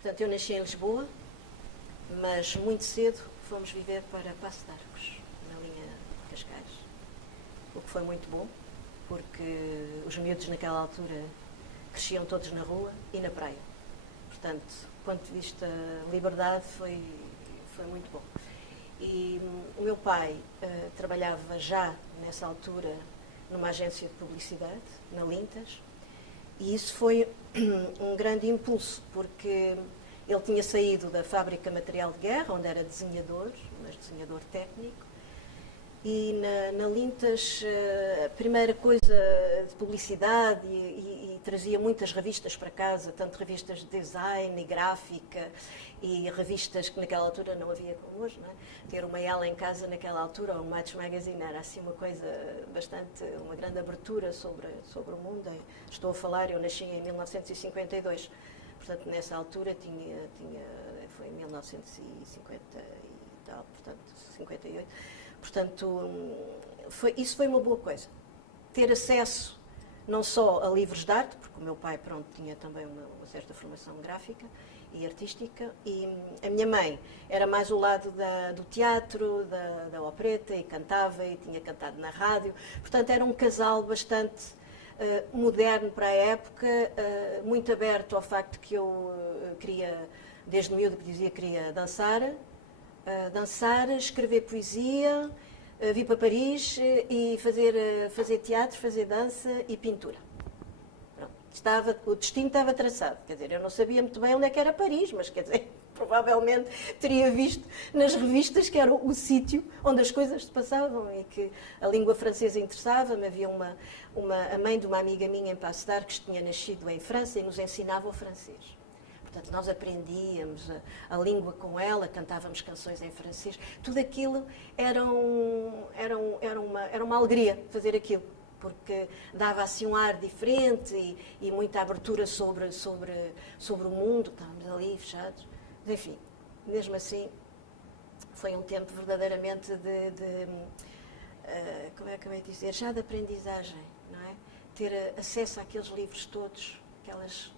Portanto, eu nasci em Lisboa, mas muito cedo fomos viver para Paço de Arcos, na linha de Cascais. O que foi muito bom, porque os miúdos naquela altura cresciam todos na rua e na praia. Portanto, do ponto de vista liberdade, foi muito bom. E o meu pai trabalhava já, nessa altura, numa agência de publicidade, na Lintas, e isso foi um grande impulso, porque ele tinha saído da fábrica Material de Guerra, onde era desenhador, mas desenhador técnico, e na Lintas a primeira coisa de publicidade e trazia muitas revistas para casa, tanto revistas de design e gráfica e revistas que naquela altura não havia como hoje, não é? Ter uma Ela em casa naquela altura, ou um Match Magazine, era assim uma coisa bastante, uma grande abertura sobre o mundo. Estou a falar, eu nasci em 1952, portanto nessa altura foi em 1950 e tal, portanto 58. Portanto, isso foi uma boa coisa. Ter acesso não só a livros de arte, porque o meu pai, pronto, tinha também uma certa formação gráfica e artística, e a minha mãe era mais o lado do teatro, da opereta, e cantava, e tinha cantado na rádio. Portanto, era um casal bastante moderno para a época, muito aberto ao facto que eu queria, desde miúdo que dizia que queria dançar, escrever poesia, vir para Paris e fazer teatro, fazer dança e pintura. Pronto, o destino estava traçado. Quer dizer, eu não sabia muito bem onde é que era Paris, mas quer dizer, provavelmente teria visto nas revistas que era o sítio onde as coisas se passavam e que a língua francesa interessava-me. Havia a mãe de uma amiga minha em Paço de Arcos que tinha nascido em França e nos ensinava o francês. Portanto, nós aprendíamos a língua com ela, cantávamos canções em francês. Tudo aquilo era uma alegria fazer aquilo, porque dava assim um ar diferente e muita abertura sobre o mundo. Estávamos ali fechados. Mas, enfim, mesmo assim, foi um tempo verdadeiramente como é que eu ia dizer, já de aprendizagem, não é? Ter acesso àqueles livros todos, aquelas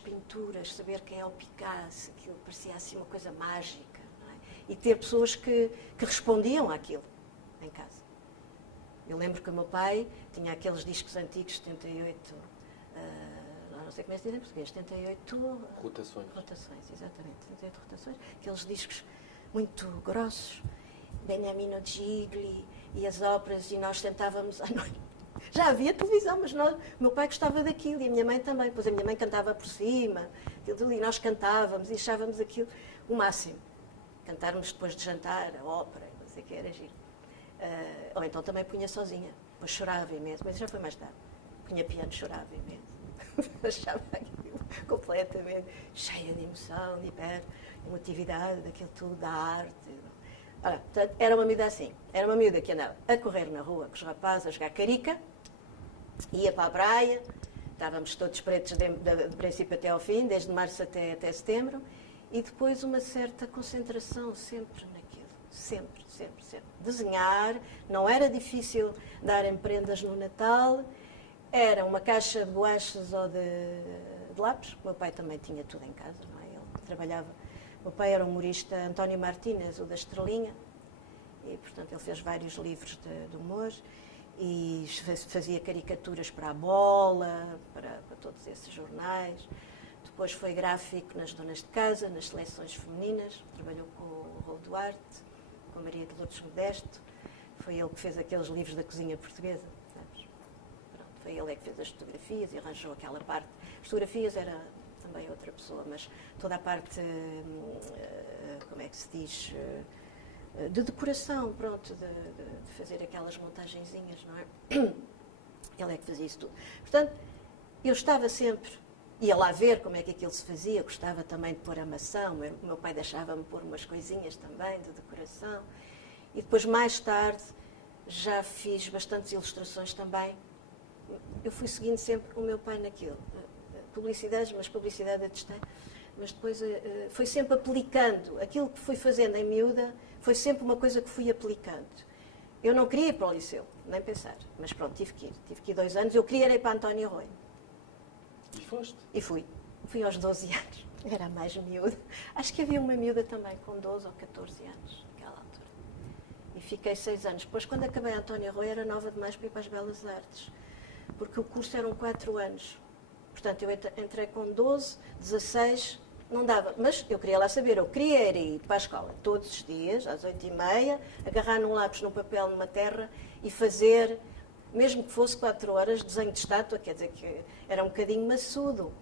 pinturas, saber quem é o Picasso, aquilo parecia assim uma coisa mágica, não é? E ter pessoas que respondiam àquilo em casa. Eu lembro que o meu pai tinha aqueles discos antigos, 78, não sei como é que se diz em português, 78... Rotações. Rotações, exatamente, 78 rotações. Aqueles discos muito grossos, Beniamino Gigli e as óperas, e nós sentávamos à noite. Já havia televisão, mas o meu pai gostava daquilo e a minha mãe também. Pois a minha mãe cantava por cima, e nós cantávamos e achávamos aquilo o máximo. Cantarmos depois de jantar, a ópera, não sei o que, era giro. Ou então também punha sozinha, depois chorava imenso, mas já foi mais tarde. Punha piano, chorava imenso. Achava aquilo completamente cheia de emoção, de emotividade, daquilo tudo, da arte. Portanto, era uma miúda assim. Era uma miúda que andava a correr na rua com os rapazes, a jogar carica, ia para a praia, estávamos todos pretos de princípio até ao fim, desde março até setembro, e depois uma certa concentração sempre naquilo. Sempre. Desenhar, não era difícil darem prendas no Natal, era uma caixa de bolachas ou de lápis. O meu pai também tinha tudo em casa, não é? Ele trabalhava. O meu pai era o humorista António Martínez, o da Estrelinha, e, portanto, ele fez vários livros de humor e fazia caricaturas para a Bola, para todos esses jornais. Depois foi gráfico nas Donas de Casa, nas seleções femininas, trabalhou com o Raul Duarte, com a Maria de Lourdes Modesto. Foi ele que fez aqueles livros da cozinha portuguesa, sabes? Pronto, foi ele que fez as fotografias e arranjou aquela parte. As fotografias era também outra pessoa, mas toda a parte, como é que se diz, de decoração, pronto, de fazer aquelas montagenzinhas, não é? Ele é que fazia isso tudo. Portanto, eu estava sempre, ia lá ver como é que aquilo se fazia, gostava também de pôr a maçã, o meu pai deixava-me pôr umas coisinhas também de decoração. E depois, mais tarde, já fiz bastantes ilustrações também. Eu fui seguindo sempre o meu pai naquilo. Publicidades, mas publicidade a distância. Mas depois foi sempre aplicando. Aquilo que fui fazendo em miúda foi sempre uma coisa que fui aplicando. Eu não queria ir para o liceu, nem pensar. Mas pronto, tive que ir 2 anos. Eu queria ir para António Arroio. E foste? E fui. Fui aos 12 anos. Era a mais miúda. Acho que havia uma miúda também com 12 ou 14 anos, naquela altura. E fiquei 6 anos. Depois, quando acabei a António Rui, era nova demais para ir para as Belas Artes. Porque o curso eram 4 anos. Portanto, eu entrei com 12, 16, não dava. Mas eu queria lá saber, eu queria ir para a escola todos os dias, às 8h30, agarrar num lápis, num papel, numa terra e fazer, mesmo que fosse 4 horas, desenho de estátua, quer dizer que era um bocadinho maçudo.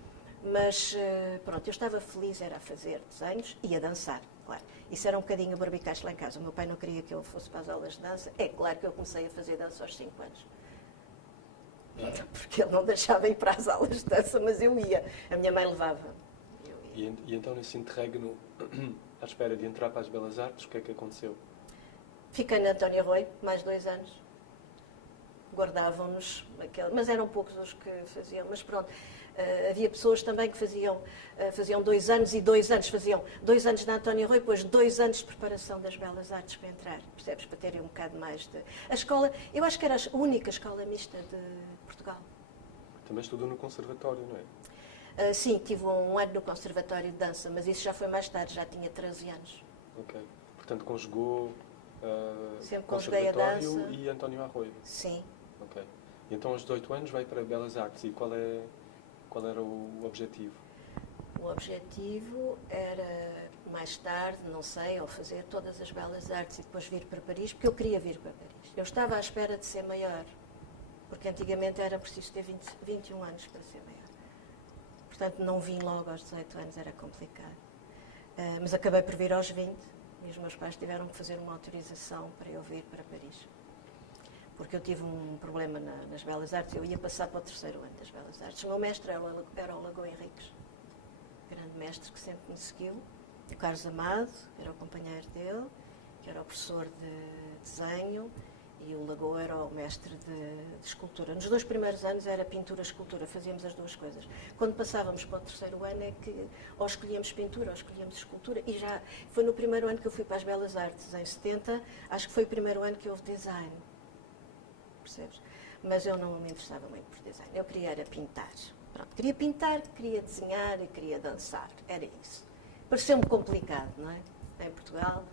Mas, pronto, eu estava feliz, era a fazer desenhos e a dançar, claro. Isso era um bocadinho barbicacho lá em casa. O meu pai não queria que eu fosse para as aulas de dança. É claro que eu comecei a fazer dança aos 5 anos. Porque ele não deixava ir para as aulas de dança, mas eu ia. A minha mãe levava. E então, nesse interregno, à espera de entrar para as Belas Artes, o que é que aconteceu? Fiquei na António Rui, mais 2 anos. Guardavam-nos, mas eram poucos os que faziam. Mas pronto, havia pessoas também que faziam 2 anos e 2 anos. Faziam 2 anos na António Rui, depois 2 anos de preparação das Belas Artes para entrar. Percebes? Para terem um bocado mais de... A escola, eu acho que era a única escola mista de Portugal. Também estudou no conservatório, não é? Sim, tive um ano no Conservatório de Dança, mas isso já foi mais tarde, já tinha 13 anos. Ok. Portanto, conjugou Sempre conjuguei a dança. E António Arroio. Sim. Ok. E então, aos 18 anos, veio para Belas Artes. E qual era o objetivo? O objetivo era, mais tarde, não sei, ou fazer todas as Belas Artes e depois vir para Paris, porque eu queria vir para Paris. Eu estava à espera de ser maior, porque antigamente era preciso ter 21 anos para ser maior. Portanto, não vim logo aos 18 anos, era complicado. Mas acabei por vir aos 20 e os meus pais tiveram que fazer uma autorização para eu vir para Paris. Porque eu tive um problema nas Belas Artes, eu ia passar para o 3º ano das Belas Artes. O meu mestre era o Lagoa Henriques, grande mestre que sempre me seguiu. O Carlos Amado, que era o companheiro dele, que era o professor de desenho, e o Lagoa era o mestre de escultura. Nos 2 primeiros anos era pintura e escultura, fazíamos as 2 coisas. Quando passávamos para o 3º ano é que ou escolhíamos pintura ou escolhíamos escultura. E já foi no 1º ano que eu fui para as Belas Artes, em 70, acho que foi o 1º ano que houve design. Percebes? Mas eu não me interessava muito por design, eu queria era pintar. Pronto, queria pintar, queria desenhar e queria dançar, era isso. Pareceu-me complicado, não é? Em Portugal.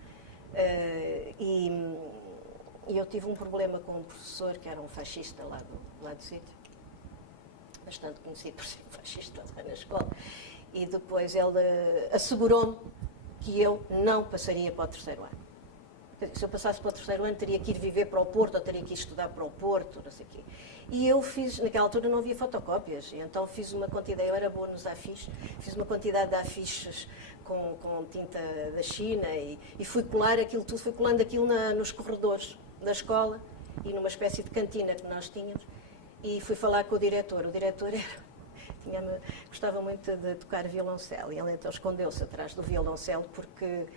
E eu tive um problema com um professor que era um fascista lá do sítio, bastante conhecido por ser fascista lá na escola, e depois ele assegurou-me que eu não passaria para o 3º ano. Quer dizer, se eu passasse para o 3º ano, teria que ir viver para o Porto, ou teria que ir estudar para o Porto, não sei o quê. E eu fiz, naquela altura não havia fotocópias, e então fiz uma quantidade, eu era boa nos afixes, fiz uma quantidade de afixes com tinta da China e fui colar aquilo tudo, fui colando aquilo nos corredores da escola e numa espécie de cantina que nós tínhamos, e fui falar com o diretor. O diretor gostava muito de tocar violoncelo, e ele então escondeu-se atrás do violoncelo porque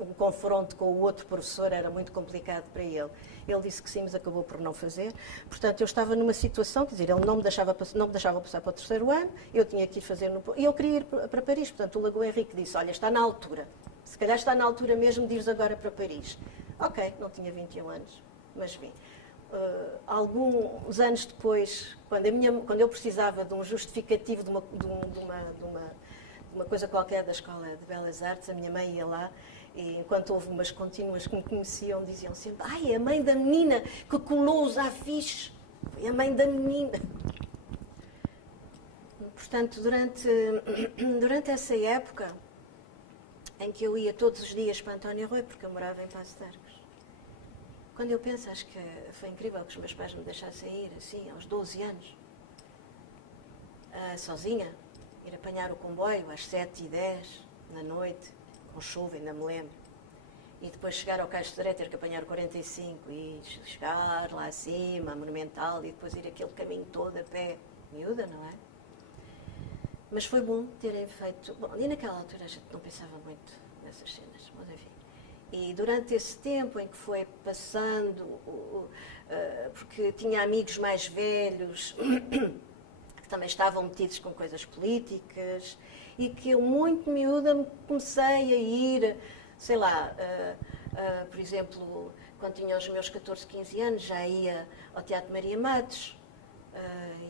o confronto com o outro professor era muito complicado para ele. Ele disse que sim, mas acabou por não fazer. Portanto, eu estava numa situação, quer dizer, ele não me deixava passar para o 3º ano, eu tinha que ir fazer e eu queria ir para Paris. Portanto, o Lagoa Henrique disse, olha, está na altura, se calhar está na altura mesmo de ires agora para Paris. Ok, não tinha 21 anos, mas vim. Alguns anos depois, quando eu precisava de um justificativo de uma coisa qualquer da Escola de Belas Artes, a minha mãe ia lá e enquanto houve umas contínuas que me conheciam, diziam sempre, ai, é a mãe da menina que colou os afixes, foi a mãe da menina. Portanto, durante essa época em que eu ia todos os dias para António Rui, porque eu morava em Paços de Arcos, quando eu penso, acho que foi incrível que os meus pais me deixassem ir, assim, aos 12 anos, sozinha, ir apanhar o comboio às 7h10 da noite, com chuva, ainda me lembro, e depois chegar ao Caixo de Direito, ter que apanhar o 45 e chegar lá acima, a Monumental, e depois ir aquele caminho todo a pé, miúda, não é? Mas foi bom terem feito... Bom, e naquela altura a gente não pensava muito nessas cenas, mas enfim. E durante esse tempo em que foi passando, porque tinha amigos mais velhos que também estavam metidos com coisas políticas e que eu, muito miúda, comecei a ir, sei lá, por exemplo, quando tinha os meus 14, 15 anos, já ia ao Teatro Maria Matos,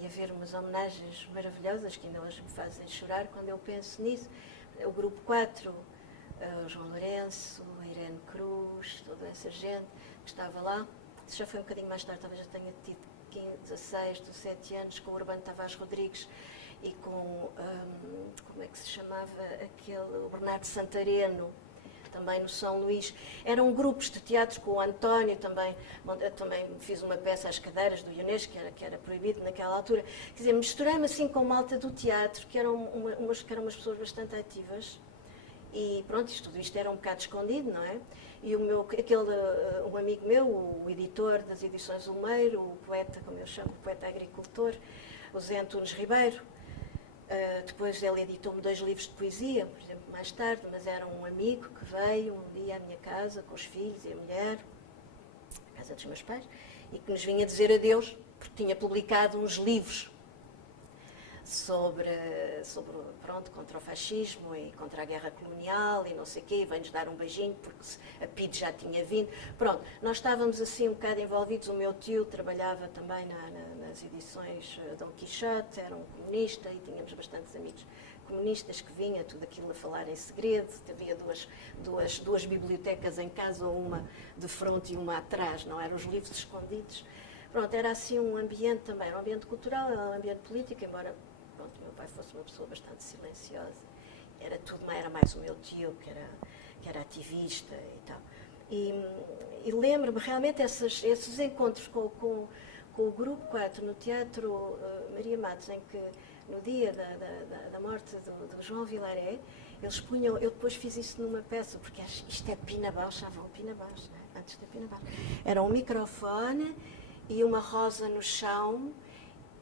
e haver umas homenagens maravilhosas que ainda hoje me fazem chorar quando eu penso nisso. O grupo 4, o João Lourenço, a Irene Cruz, toda essa gente que estava lá. Isso já foi um bocadinho mais tarde, talvez já tenha tido 15, 16, 17 anos, com o Urbano Tavares Rodrigues e com, como é que se chamava aquele, o Bernardo Santareno, também no São Luís. Eram grupos de teatro com o António, também fiz uma peça às cadeiras do Unesco, que era proibido naquela altura. Quer dizer, misturei-me assim com malta do teatro, que eram umas pessoas bastante ativas. E pronto, tudo isto era um bocado escondido, não é? E um amigo meu, o editor das edições Ulmeiro, o poeta, como eu chamo, o poeta agricultor, o Zé Antunes Ribeiro, depois ele editou-me 2 livros de poesia, por exemplo, mais tarde, mas era um amigo que veio um dia à minha casa com os filhos e a mulher, à casa dos meus pais, e que nos vinha dizer adeus, porque tinha publicado uns livros pronto, contra o fascismo e contra a guerra colonial e não sei o quê, e veio-nos dar um beijinho porque a PIDE já tinha vindo. Pronto, nós estávamos assim um bocado envolvidos, o meu tio trabalhava também nas edições Dom Quixote, era um comunista e tínhamos bastantes amigos comunistas que vinha tudo aquilo a falar em segredo, havia duas bibliotecas em casa, uma de frente e uma atrás, não eram os livros escondidos. Pronto, era assim um ambiente também, um ambiente cultural, um ambiente político, embora pronto, meu pai fosse uma pessoa bastante silenciosa. Era mais o meu tio, que era ativista e tal. E lembro-me realmente esses encontros com o Grupo 4 no Teatro Maria Matos, em que no dia da morte do João Vilaré, eles punham, eu depois fiz isso numa peça, porque isto é Pina Bausch, chamavam Pina Bausch, né? Antes da Pina Bausch. Era um microfone e uma rosa no chão,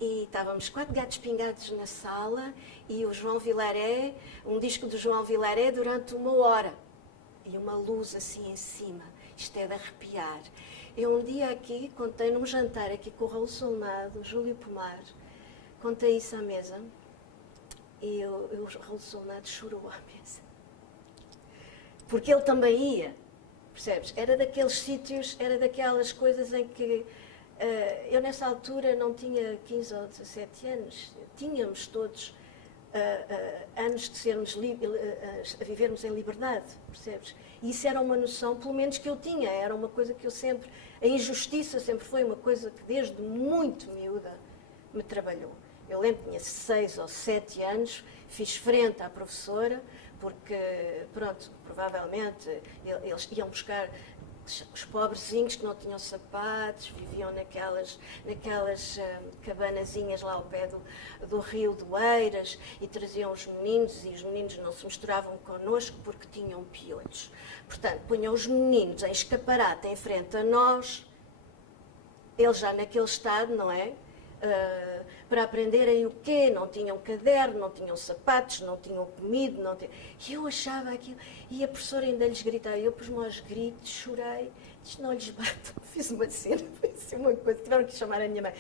e estávamos 4 gatos pingados na sala, e o João Vilaré, um disco do João Vilaré durante 1 hora, e uma luz assim em cima, isto é de arrepiar. Eu um dia aqui, contei num jantar aqui com o Raul Solnado, o Júlio Pomar, contei isso à mesa, e o Raul Solnado chorou à mesa. Porque ele também ia, percebes? Era daqueles sítios, era daquelas coisas em que eu nessa altura não tinha 15 ou 17 anos, tínhamos todos anos de sermos a vivermos em liberdade, percebes? E isso era uma noção, pelo menos que eu tinha, era uma coisa que eu sempre, a injustiça sempre foi uma coisa que desde muito miúda me trabalhou. Eu lembro que tinha 6 ou 7 anos, fiz frente à professora, porque, pronto, provavelmente eles iam buscar os pobrezinhos que não tinham sapatos, viviam naquelas cabanazinhas lá ao pé do rio do Eiras, e traziam os meninos, e os meninos não se misturavam connosco porque tinham piolhos. Portanto, punham os meninos em escaparate em frente a nós, eles já naquele estado, não é? Para aprenderem o quê? Não tinham caderno, não tinham sapatos, não tinham comido, E eu achava aquilo, e a professora ainda lhes gritava, eu pus-me aos gritos, chorei, disse, não lhes bato, fiz uma cena, foi assim uma coisa, tiveram que chamar a minha mãe.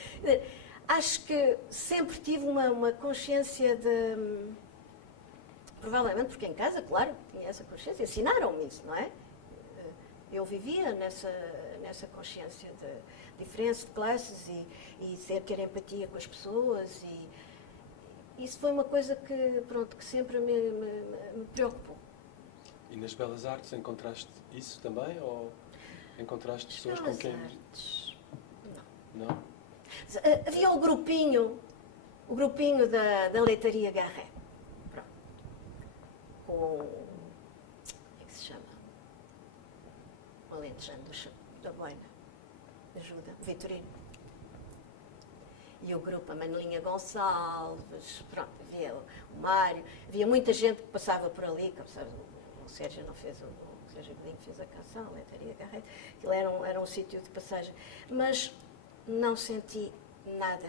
Acho que sempre tive uma consciência de, provavelmente porque em casa, claro, tinha essa consciência, ensinaram-me isso, não é? Eu vivia nessa consciência de diferença de classes e ter empatia com as pessoas, e isso foi uma coisa que sempre me preocupou. E nas Belas Artes encontraste isso também? Ou encontraste pessoas com quem... Artes, não? Havia o grupinho da Leitaria Garré. Pronto. Como é que se chama? O alentejano da Boina. Ajuda, Vitorino. E o grupo, a Manelinha Gonçalves, pronto, havia o Mário, havia muita gente que passava por ali, que, sabe, o Sérgio não fez, o Sérgio Godinho fez a canção, a Leitaria Garré, aquilo era um sítio de passagem, mas não senti nada,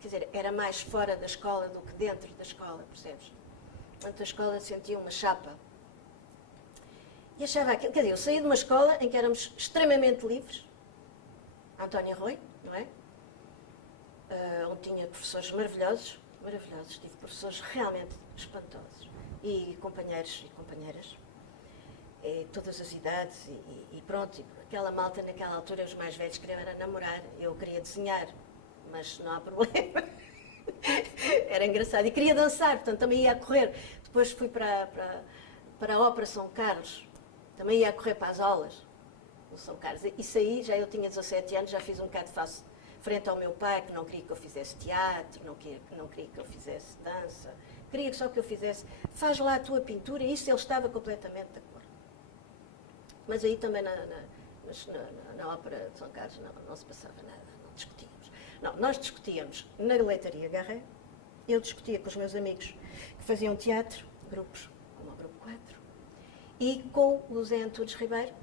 quer dizer, era mais fora da escola do que dentro da escola, percebes? Portanto, a escola sentia uma chapa. E achava aquilo, quer dizer, eu saí de uma escola em que éramos extremamente livres, António Rui, não é? Onde tinha professores maravilhosos, tive professores realmente espantosos, e companheiros e companheiras, e todas as idades, e pronto, aquela malta naquela altura, os mais velhos queriam era namorar, eu queria desenhar, mas não há problema. Era engraçado. E queria dançar, portanto também ia a correr. Depois fui para a Ópera São Carlos, também ia a correr para as aulas no São Carlos. Isso aí, já eu tinha 17 anos, já fiz um bocado face frente ao meu pai, que não queria que eu fizesse teatro, não queria que eu fizesse dança, queria só que eu fizesse, faz lá a tua pintura, e isso ele estava completamente de acordo. Mas aí também na Ópera de São Carlos não se passava nada, não discutíamos. Não, nós discutíamos na Galeteria Garré, eu discutia com os meus amigos que faziam teatro, grupos como o Grupo 4, e com o Zé Antunes Ribeiro,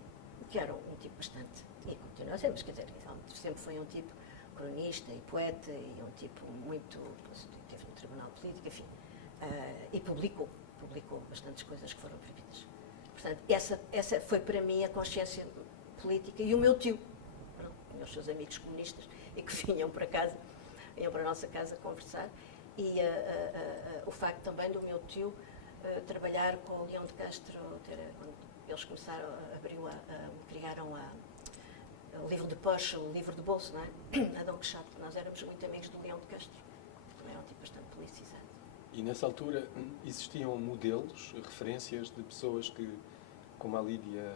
que era um tipo bastante, e continua a ser, mas quer dizer, sempre foi um tipo cronista e poeta, e um tipo muito, teve no Tribunal Político, enfim, e publicou bastantes coisas que foram proibidas. Portanto, essa foi para mim a consciência política, e o meu tio, pronto, tinha os seus amigos comunistas, e que vinham para a nossa casa conversar, e o facto também do meu tio trabalhar com o Leão de Castro, quando eles começaram, criaram o livro de poche, o livro de bolso, não é? A Dom Quixote. Nós éramos muito amigos do Leão de Castro, também é um tipo bastante policizado. E nessa altura existiam modelos, referências de pessoas que, como a Lídia,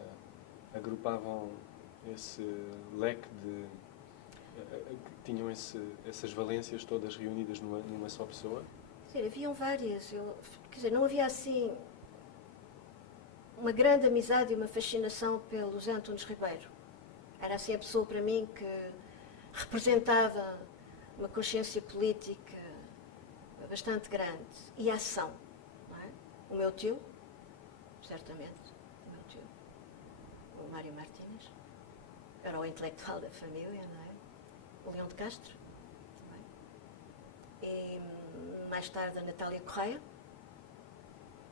agrupavam esse leque de... que tinham essas valências todas reunidas numa só pessoa? Sim, haviam várias. Quer dizer, não havia assim uma grande amizade e uma fascinação pelo Zé Antunes Ribeiro. Era assim a pessoa para mim que representava uma consciência política bastante grande e ação. Não é? O meu tio, certamente, o meu tio, o Mário Martínez, era o intelectual da família, não é? O Leão de Castro, e mais tarde a Natália Correia,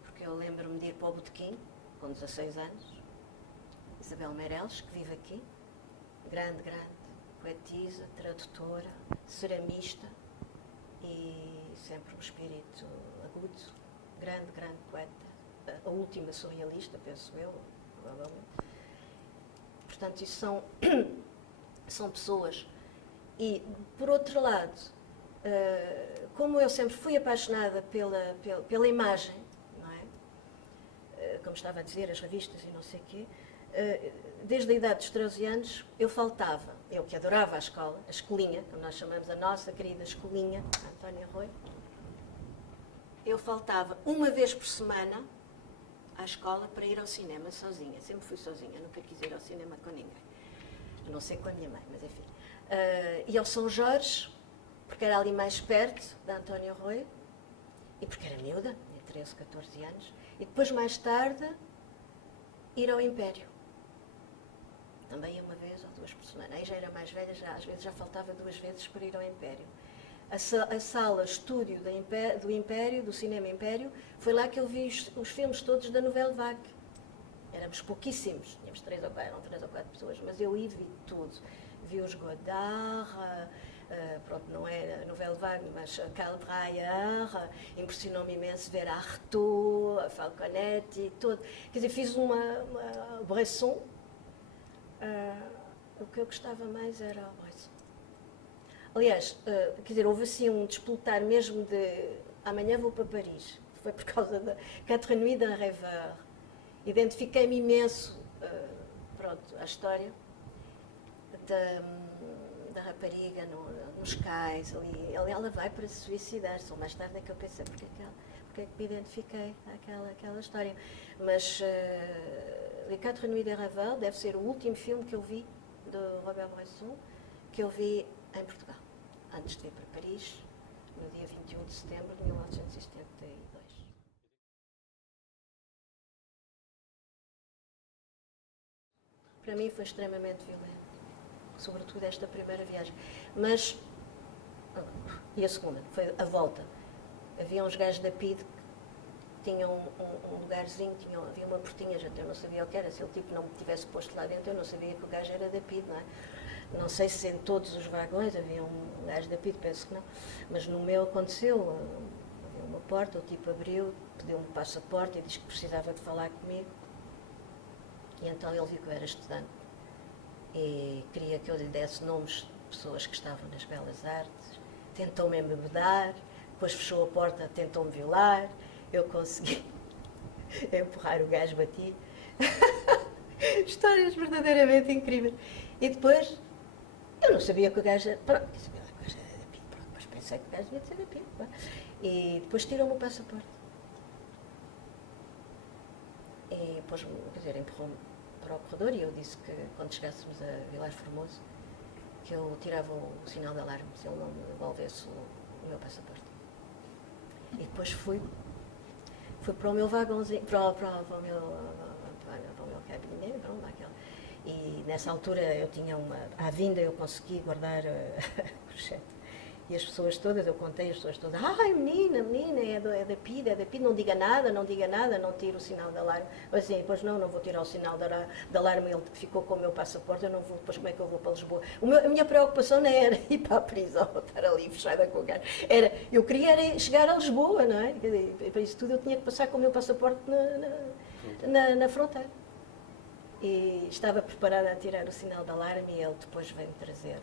porque eu lembro-me de ir para o Botequim, com 16 anos, Isabel Meireles, que vive aqui, grande poetisa, tradutora, ceramista, e sempre um espírito agudo, grande poeta, a última surrealista, penso eu, provavelmente. Portanto, isso são pessoas. E, por outro lado, como eu sempre fui apaixonada pela imagem, não é? Como estava a dizer, as revistas e não sei o quê, desde a idade dos 13 anos, eu que adorava a escola, a escolinha, como nós chamamos a nossa querida escolinha, Antónia Rui, eu faltava uma vez por semana à escola para ir ao cinema sozinha. Sempre fui sozinha, nunca quis ir ao cinema com ninguém. A não ser com a minha mãe, mas enfim. E ao São Jorge, porque era ali mais perto da Antónia Rui, e porque era miúda, tinha 13, 14 anos, e depois, mais tarde, ir ao Império. Também ia uma vez ou duas por semana. Aí já era mais velha, às vezes já faltava 2 vezes para ir ao Império. A sala estúdio do Império, do Cinema Império, foi lá que eu vi os filmes todos da Nouvelle Vague. Éramos pouquíssimos, tínhamos 3 ou 4 pessoas, mas eu vi tudo. Vi os Godard, pronto, não era Nouvelle Vague, mas Karl Dreyer, impressionou-me imenso ver a Artaud, a Falconetti, tudo. Quer dizer, fiz uma Bresson. O que eu gostava mais era o Bresson. Aliás, quer dizer, houve assim um despoltar mesmo de amanhã vou para Paris. Foi por causa da 4 Nuits d'un Rêveur. Identifiquei-me imenso, pronto, a história da rapariga nos cais, ali. Ela vai para se suicidar. Só mais tarde é que eu pensei porque é que me identifiquei àquela história. Mas Les 4 Nuits de Ravel deve ser o último filme que eu vi de Robert Bresson, que eu vi em Portugal, antes de ir para Paris, no dia 21 de setembro de 1972. Para mim foi extremamente violento, sobretudo esta primeira viagem. Mas, e a segunda, foi a volta. Havia uns gajos da PIDE que tinham um lugarzinho, havia uma portinha, já eu não sabia o que era, se ele tipo não me tivesse posto lá dentro, eu não sabia que o gajo era da PIDE, não é? Não sei se em todos os vagões havia um gajo da PIDE, penso que não, mas no meu aconteceu, havia uma porta, o tipo abriu, pediu-me um passaporte e disse que precisava de falar comigo, e então ele viu que eu era estudante e queria que eu lhe desse nomes de pessoas que estavam nas belas artes, tentou-me embebedar, depois fechou a porta, tentou-me violar, eu consegui empurrar o gajo, bati. Histórias verdadeiramente incríveis. E depois, eu não sabia que o gajo era... Pronto, depois pensei que o gajo devia ser da PIN. E depois tirou-me o passaporte. E depois, quer dizer, empurrou-me para o corredor e eu disse que quando chegássemos a Vilar Formoso, que eu tirava o sinal de alarme se ele não me devolvesse o meu passaporte. E depois fui para o meu vagãozinho, para o meu cabinet, pronto, aquela. E nessa altura eu tinha à vinda eu consegui guardar a crochete. E as pessoas todas, eu contei as pessoas todas, ai menina, é da PID, não diga nada, não tire o sinal de alarme. Assim, pois não vou tirar o sinal de alarme, ele ficou com o meu passaporte, eu não vou, depois como é que eu vou para Lisboa? A minha preocupação não era ir para a prisão, estar ali fechada com o gajo. Eu queria chegar a Lisboa, não é? Para isso tudo eu tinha que passar com o meu passaporte na fronteira. E estava preparada a tirar o sinal de alarme e ele depois veio-me trazer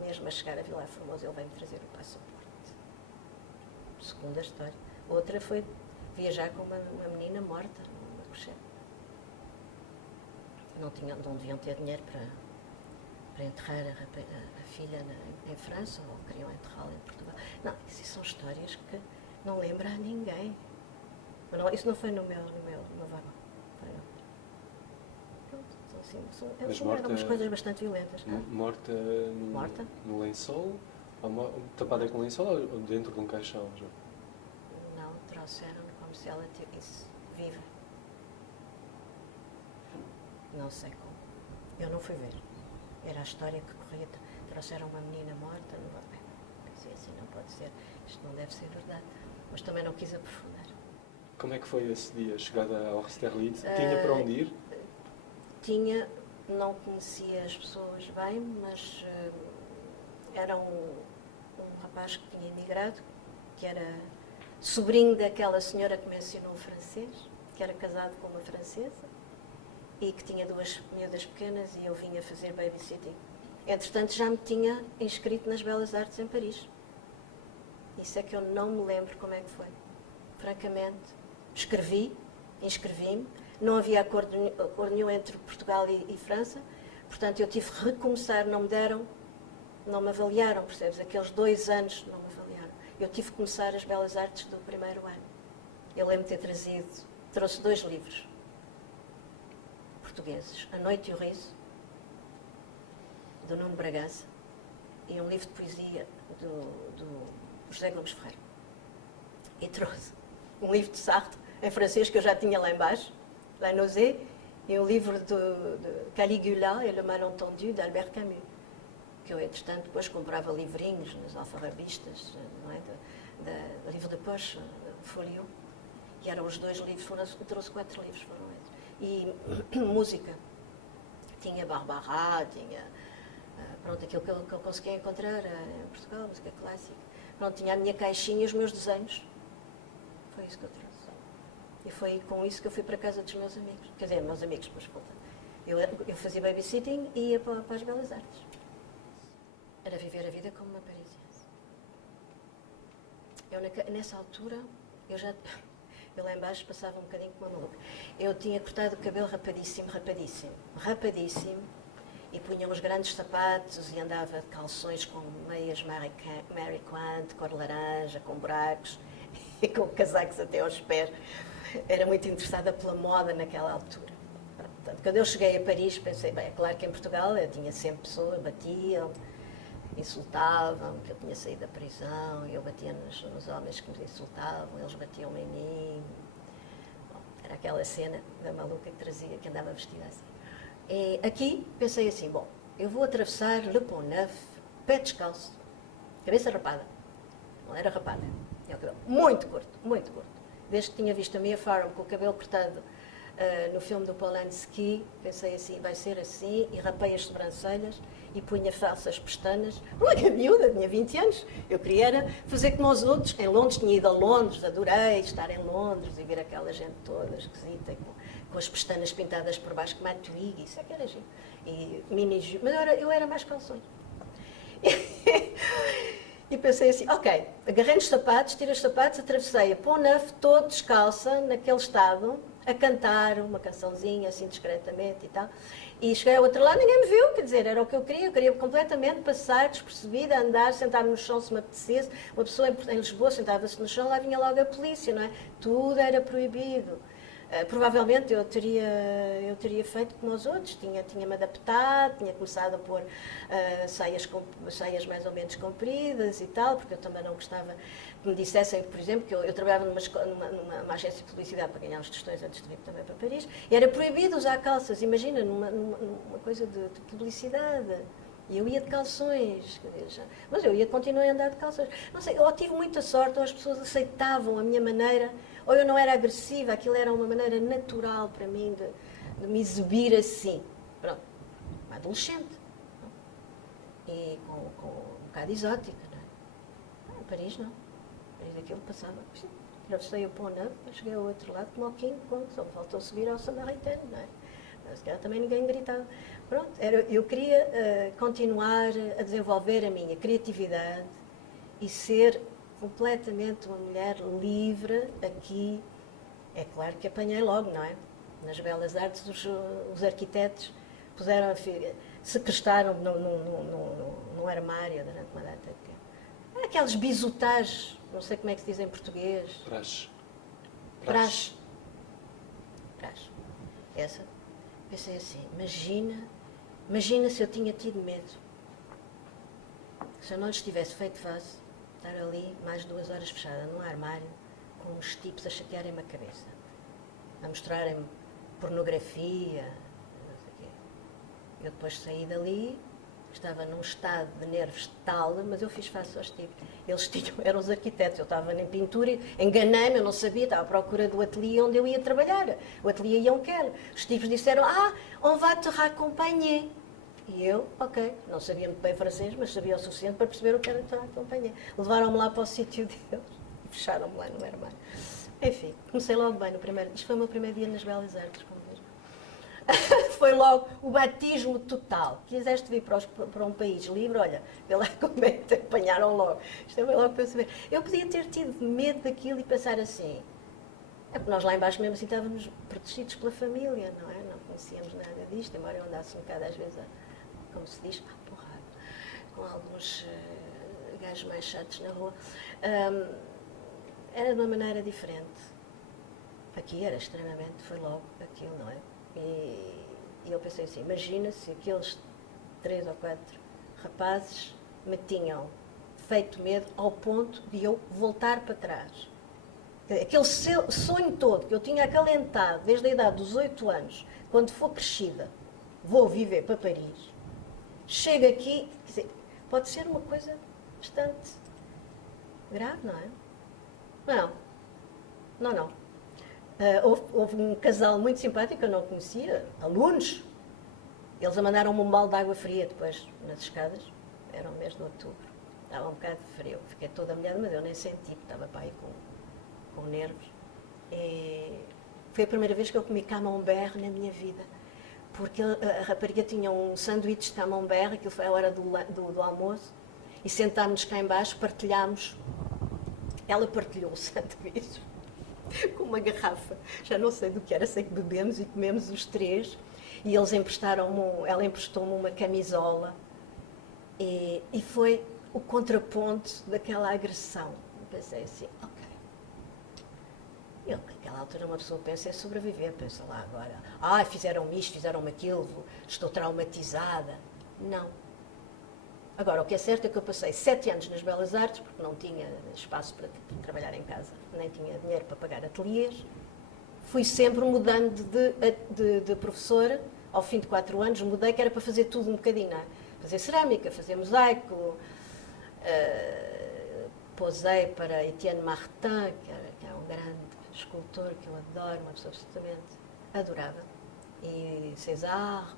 mesmo a chegar a Vilar Formoso, ele veio-me trazer o passaporte. Segunda história. Outra foi viajar com uma menina morta numa cochete. Não deviam ter dinheiro para enterrar a filha em França, ou queriam enterrá-la em Portugal. Não, isso são histórias que não lembra a ninguém. Mas não, isso não foi no meu vagão. Foi no... São algumas coisas bastante violentas. Morta no lençol? Tapada com lençol ou dentro de um caixão? Já? Não, trouxeram-me como se ela tivesse viva. Não sei como. Eu não fui ver. Era a história que corria. Trouxeram uma menina morta. Pensei assim, não pode ser. Isto não deve ser verdade. Mas também não quis aprofundar. Como é que foi esse dia? Chegada ao Resterlitz? Tinha para onde ir? Tinha, não conhecia as pessoas bem, mas era um rapaz que tinha emigrado, que era sobrinho daquela senhora que me ensinou o francês, que era casado com uma francesa e que tinha 2 miúdas pequenas e eu vinha fazer babysitting. Entretanto, já me tinha inscrito nas Belas Artes em Paris. Isso é que eu não me lembro como é que foi. Francamente, inscrevi-me. Não havia acordo nenhum entre Portugal e França, portanto eu tive que recomeçar, não me avaliaram, percebes? Aqueles 2 anos não me avaliaram. Eu tive que começar as Belas Artes do primeiro ano. Eu lembro de ter trouxe 2 livros portugueses, A Noite e o Riso, do Nuno Bragança, e um livro de poesia do José Gomes Ferreira. E trouxe um livro de Sartre, em francês, que eu já tinha lá embaixo, La Nausée, e um livro de Caligula et le Malentendu, de Albert Camus, que eu, entretanto, depois comprava livrinhos nas alfarrabistas, não é? Livro de poche, folio, e eram os 2 livros, trouxe 4 livros, foram esses. E música, tinha Barbara, tinha, pronto, aquilo que eu conseguia encontrar em Portugal, música clássica. Pronto, tinha a minha caixinha e os meus desenhos. Foi isso que eu trouxe. E foi com isso que eu fui para a casa dos meus amigos. Quer dizer, meus amigos, depois volta. Eu fazia babysitting e ia para as Belas Artes. Era viver a vida como uma parisiense. Nessa altura, eu lá embaixo passava um bocadinho como uma maluca. Eu tinha cortado o cabelo rapadíssimo, e punha uns grandes sapatos e andava de calções com meias Mary Quant, cor laranja, com buracos e com casacos até aos pés. Era muito interessada pela moda naquela altura. Portanto, quando eu cheguei a Paris, pensei, bem, é claro que em Portugal eu tinha sempre pessoas, batiam, insultavam, que eu tinha saído da prisão, e eu batia nos homens que me insultavam, eles batiam em mim. Bom, era aquela cena da maluca que andava vestida assim. E aqui pensei assim, bom, eu vou atravessar Le Pont Neuf, pé descalço, cabeça rapada. Não era rapada, tinha o cabelo muito curto. Desde que tinha visto a Mia Farrow com o cabelo cortado no filme do Polanski, pensei assim, vai ser assim, e rapei as sobrancelhas e punha falsas pestanas. Olha, miúda, tinha 20 anos, eu queria era fazer como os outros. Em Londres, tinha ido a Londres, adorei estar em Londres e ver aquela gente toda esquisita, com as pestanas pintadas por baixo, como a Twiggy, isso é que era giro. E mas eu era mais calções. E pensei assim, ok, agarrei nos sapatos, tirei os sapatos, atravessei a Pont Neuf todo descalça, naquele estado, a cantar uma cançãozinha, assim, discretamente e tal. E cheguei ao outro lado, ninguém me viu, quer dizer, era o que eu queria completamente passar despercebida, andar, sentar-me no chão se me apetecesse. Uma pessoa em Lisboa sentava-se no chão, lá vinha logo a polícia, não é? Tudo era proibido. Provavelmente eu teria feito como os outros, tinha-me adaptado, tinha começado a pôr saias mais ou menos compridas e tal, porque eu também não gostava que me dissessem, por exemplo, que eu trabalhava numa agência de publicidade para ganhar uns tostões antes de vir também para Paris, e era proibido usar calças, imagina, numa coisa de publicidade. E eu ia de calções, mas eu ia continuar a andar de calções. Não sei, eu tive muita sorte, ou as pessoas aceitavam a minha maneira, ou eu não era agressiva, aquilo era uma maneira natural para mim de me exibir assim. Pronto, uma adolescente. Não? E com um bocado exótica, não é? Em Paris não. Em Paris aquilo passava. Atravessei o Pont Neuf, cheguei ao outro lado, como ao King Kong, só me faltou subir ao Samaritaine, não é? Mas calhar também ninguém gritava. Pronto, eu queria continuar a desenvolver a minha criatividade e ser completamente uma mulher livre aqui. É claro que apanhei logo, não é? Nas Belas Artes, os arquitetos puseram, sequestraram num armário durante uma data de tempo. Aqueles bizutage, não sei como é que se diz em português. Praxe. Essa. Pensei assim, imagina se eu tinha tido medo. Se eu não lhes tivesse feito face, estar ali mais 2 horas fechada num armário, com uns tipos a chatearem-me a cabeça, a mostrarem-me pornografia, não sei o quê. Eu depois saí dali, estava num estado de nervos tal, mas eu fiz face aos tipos. Eles eram os arquitetos, eu estava em pintura, enganei-me, eu não sabia, estava à procura do ateliê onde eu ia trabalhar. O ateliê Yonkel. Os tipos disseram, on va te raccompagner. E eu, ok, não sabia muito bem francês, mas sabia o suficiente para perceber o que era te raccompagner. Levaram-me lá para o sítio deles e fecharam-me lá no armário. Enfim, comecei logo bem no primeiro. Isto foi o meu primeiro dia nas Belas Artes, como vejo. Foi logo o batismo total. Quiseste vir para um país livre, olha, vê lá como é que te apanharam logo. Isto foi logo para eu saber. Eu podia ter tido medo daquilo e pensar assim, é porque nós lá embaixo mesmo assim estávamos protegidos pela família, não é? Não conhecíamos nada disto, embora eu andasse um bocado às vezes, como se diz, porrada, com alguns gajos mais chatos na rua. Era de uma maneira diferente. Aqui era extremamente, foi logo aquilo, não é? E eu pensei assim, imagina se aqueles 3 ou 4 rapazes me tinham feito medo ao ponto de eu voltar para trás. Aquele sonho todo que eu tinha acalentado desde a idade dos 8 anos, quando for crescida, vou viver para Paris, chega aqui, quer dizer, pode ser uma coisa bastante grave, não é? Não. Houve um casal muito simpático que eu não conhecia, alunos. Eles mandaram-me um balde de água fria depois nas escadas. Era o mês de outubro. Estava um bocado de frio. Fiquei toda molhada, mas eu nem senti, porque estava para aí com nervos. E foi a primeira vez que eu comi camembert na minha vida. Porque a rapariga tinha um sanduíche de camembert, aquilo foi a hora do almoço, e sentámos-nos cá em baixo, partilhámos. Ela partilhou o sanduíche com uma garrafa, já não sei do que era, sei que bebemos e comemos os 3, e ela emprestou-me uma camisola, e foi o contraponto daquela agressão. Eu pensei assim, ok. Naquela altura uma pessoa pensa em sobreviver, pensa lá agora, fizeram-me isto, fizeram-me aquilo, estou traumatizada. Não. Agora, o que é certo é que eu passei 7 anos nas Belas Artes, porque não tinha espaço para trabalhar em casa, nem tinha dinheiro para pagar ateliês. Fui sempre mudando de professora. Ao fim de 4 anos mudei, que era para fazer tudo um bocadinho. Não é? Fazer cerâmica, fazer mosaico. Posei para Etienne Martin, que é um grande escultor que eu adoro, uma pessoa absolutamente adorável. E César.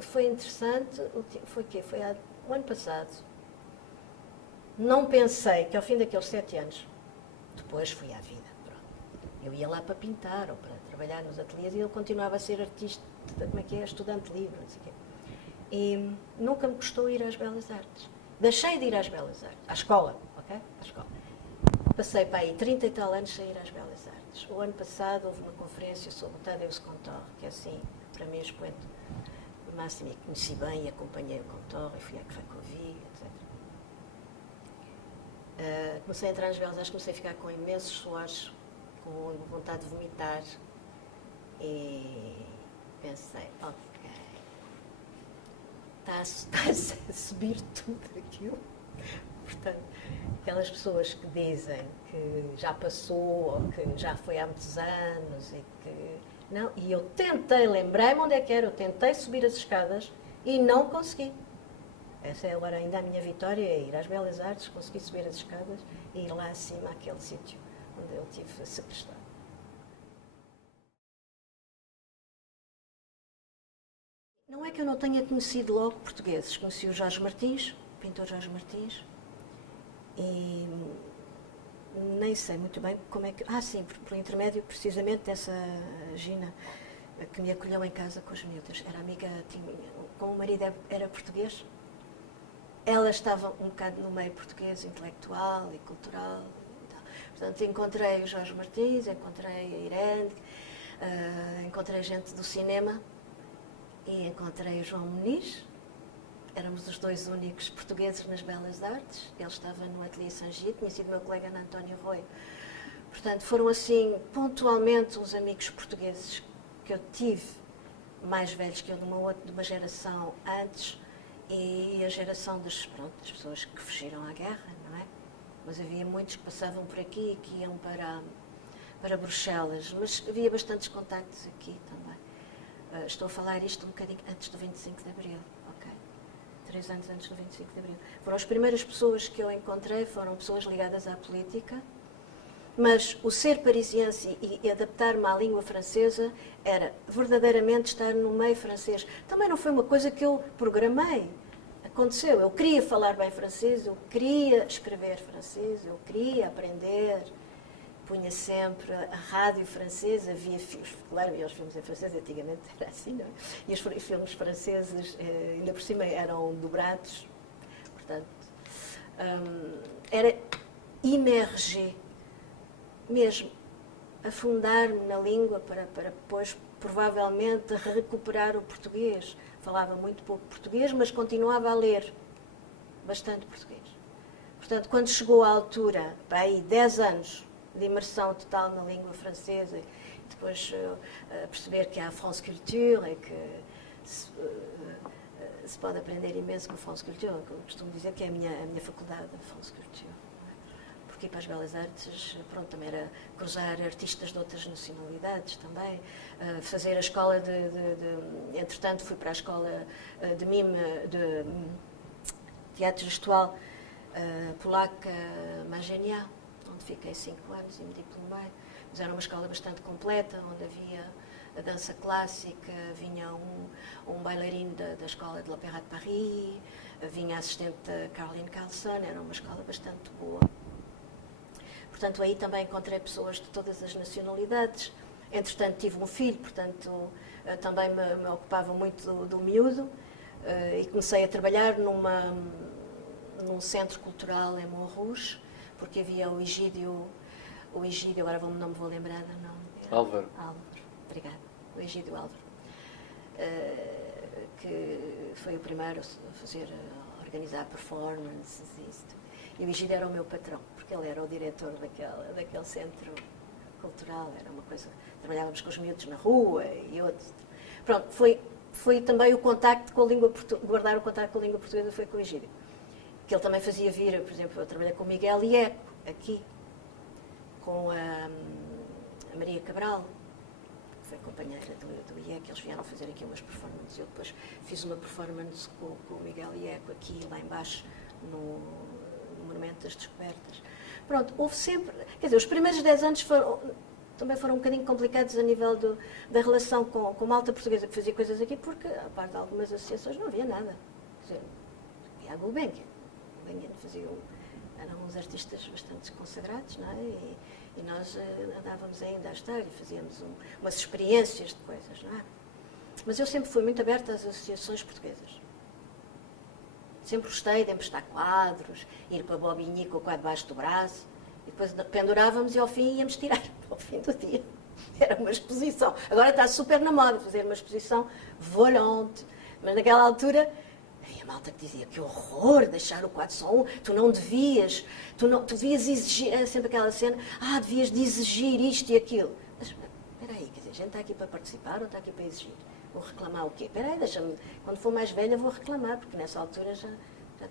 Foi interessante, foi o ano passado. Não pensei que ao fim daqueles 7 anos, depois fui à vida. Pronto. Eu ia lá para pintar ou para trabalhar nos ateliês e ele continuava a ser artista, estudante livre, não sei o quê. E nunca me custou ir às Belas Artes. Deixei de ir às Belas Artes, à escola, ok? À escola. Passei para aí 30 e tal anos sem ir às Belas Artes. O ano passado houve uma conferência sobre o Tadeusz Kantor, que é assim, para mim, expoente máximo, e conheci bem e acompanhei o Kantor, e fui à Cracovia, etc. Comecei a entrar nas Belas Artes, comecei a ficar com imensos suores, com vontade de vomitar, e pensei, ok, está a subir tudo aquilo. Portanto, aquelas pessoas que dizem que já passou ou que já foi há muitos anos e que... Não, e eu tentei, lembrei-me onde é que era, eu tentei subir as escadas e não consegui. Essa é agora ainda a minha vitória, é ir às Belas Artes, conseguir subir as escadas e ir lá acima àquele sítio onde eu tive sequestrado. Não é que eu não tenha conhecido logo portugueses. Conheci o Jorge Martins, o pintor Jorge Martins, e nem sei muito bem como é que... sim, por intermédio precisamente dessa Gina, que me acolheu em casa com os miúdos. Era amiga, como o marido era português, ela estava um bocado no meio português, intelectual e cultural. E tal. Portanto, encontrei o Jorge Martins, encontrei a Irene, encontrei gente do cinema e encontrei o João Muniz. Éramos os dois únicos portugueses nas Belas Artes. Ele estava no Ateliê Sanjit, tinha sido meu colega António Roio. Portanto, foram assim, pontualmente, os amigos portugueses que eu tive, mais velhos que eu, de uma geração antes, e a geração das pessoas que fugiram à guerra, não é? Mas havia muitos que passavam por aqui e que iam para Bruxelas, mas havia bastantes contactos aqui também. Estou a falar isto um bocadinho antes do 25 de Abril, ok? 3 anos antes do 25 de Abril. Foram as primeiras pessoas que eu encontrei, foram pessoas ligadas à política, mas o ser parisiense e adaptar-me à língua francesa era verdadeiramente estar no meio francês. Também não foi uma coisa que eu programei. Aconteceu. Eu queria falar bem francês, eu queria escrever francês, eu queria aprender. Punha sempre a rádio francesa, havia filmes, claro, havia os filmes em francês, antigamente era assim, não é? E os filmes franceses, ainda por cima, eram dobrados. Portanto, era imerger, mesmo afundar-me na língua para depois, provavelmente, recuperar o português. Falava muito pouco português, mas continuava a ler bastante português. Portanto, quando chegou à altura, para aí 10 anos de imersão total na língua francesa, e depois perceber que há France Culture e que se pode aprender imenso com a France Culture, eu costumo dizer que é a minha faculdade, a France Culture. Porque ir para as Belas Artes, pronto, também era cruzar artistas de outras nacionalidades também, fazer a escola entretanto fui para a escola de mime, de teatro gestual polaca Magenia, onde fiquei 5 anos e me diplomei. Mas era uma escola bastante completa, onde havia a dança clássica, vinha um bailarino da escola de l'Opéra de Paris, vinha a assistente Caroline Carlson, era uma escola bastante boa. Portanto, aí também encontrei pessoas de todas as nacionalidades. Entretanto, tive um filho, portanto, também me ocupava muito do miúdo, e comecei a trabalhar num centro cultural em Montrouge, porque havia o Egídio, agora não me vou lembrar do nome. Álvaro. Obrigada. O Egídio Álvaro, que foi o primeiro a organizar performances e isso. E o Egídio era o meu patrão, porque ele era o diretor daquele centro cultural, era uma coisa, trabalhávamos com os miúdos na rua e outros. Pronto, foi também o contacto com a língua portuguesa, guardar o contacto com a língua portuguesa foi com o Egídio. Que ele também fazia vir, por exemplo, eu trabalhei com o Miguel Ieco, aqui, com a Maria Cabral, que foi companheira do Ieco, eles vieram fazer aqui umas performances, eu depois fiz uma performance com o Miguel Ieco aqui, lá embaixo, no Monumento das Descobertas. Pronto, houve sempre, quer dizer, os primeiros 10 anos também foram um bocadinho complicados a nível da relação com a malta portuguesa que fazia coisas aqui, porque, a parte de algumas associações, não havia nada. Quer dizer, havia a Gulbenkian. Eram uns artistas bastante consagrados, não é? E nós andávamos ainda a estar e fazíamos umas experiências de coisas, não é? Mas eu sempre fui muito aberta às associações portuguesas. Sempre gostei de emprestar quadros, ir com a bobinha com o quadro debaixo do braço, e depois pendurávamos e ao fim íamos tirar, ao fim do dia. Era uma exposição. Agora está super na moda fazer uma exposição volante, mas naquela altura, a malta que dizia que horror deixar o quadro só um, tu devias exigir, era sempre aquela cena, devias de exigir isto e aquilo. Mas espera aí, quer dizer, a gente está aqui para participar ou está aqui para exigir? Vou reclamar o quê? Espera aí, deixa-me, quando for mais velha vou reclamar, porque nessa altura já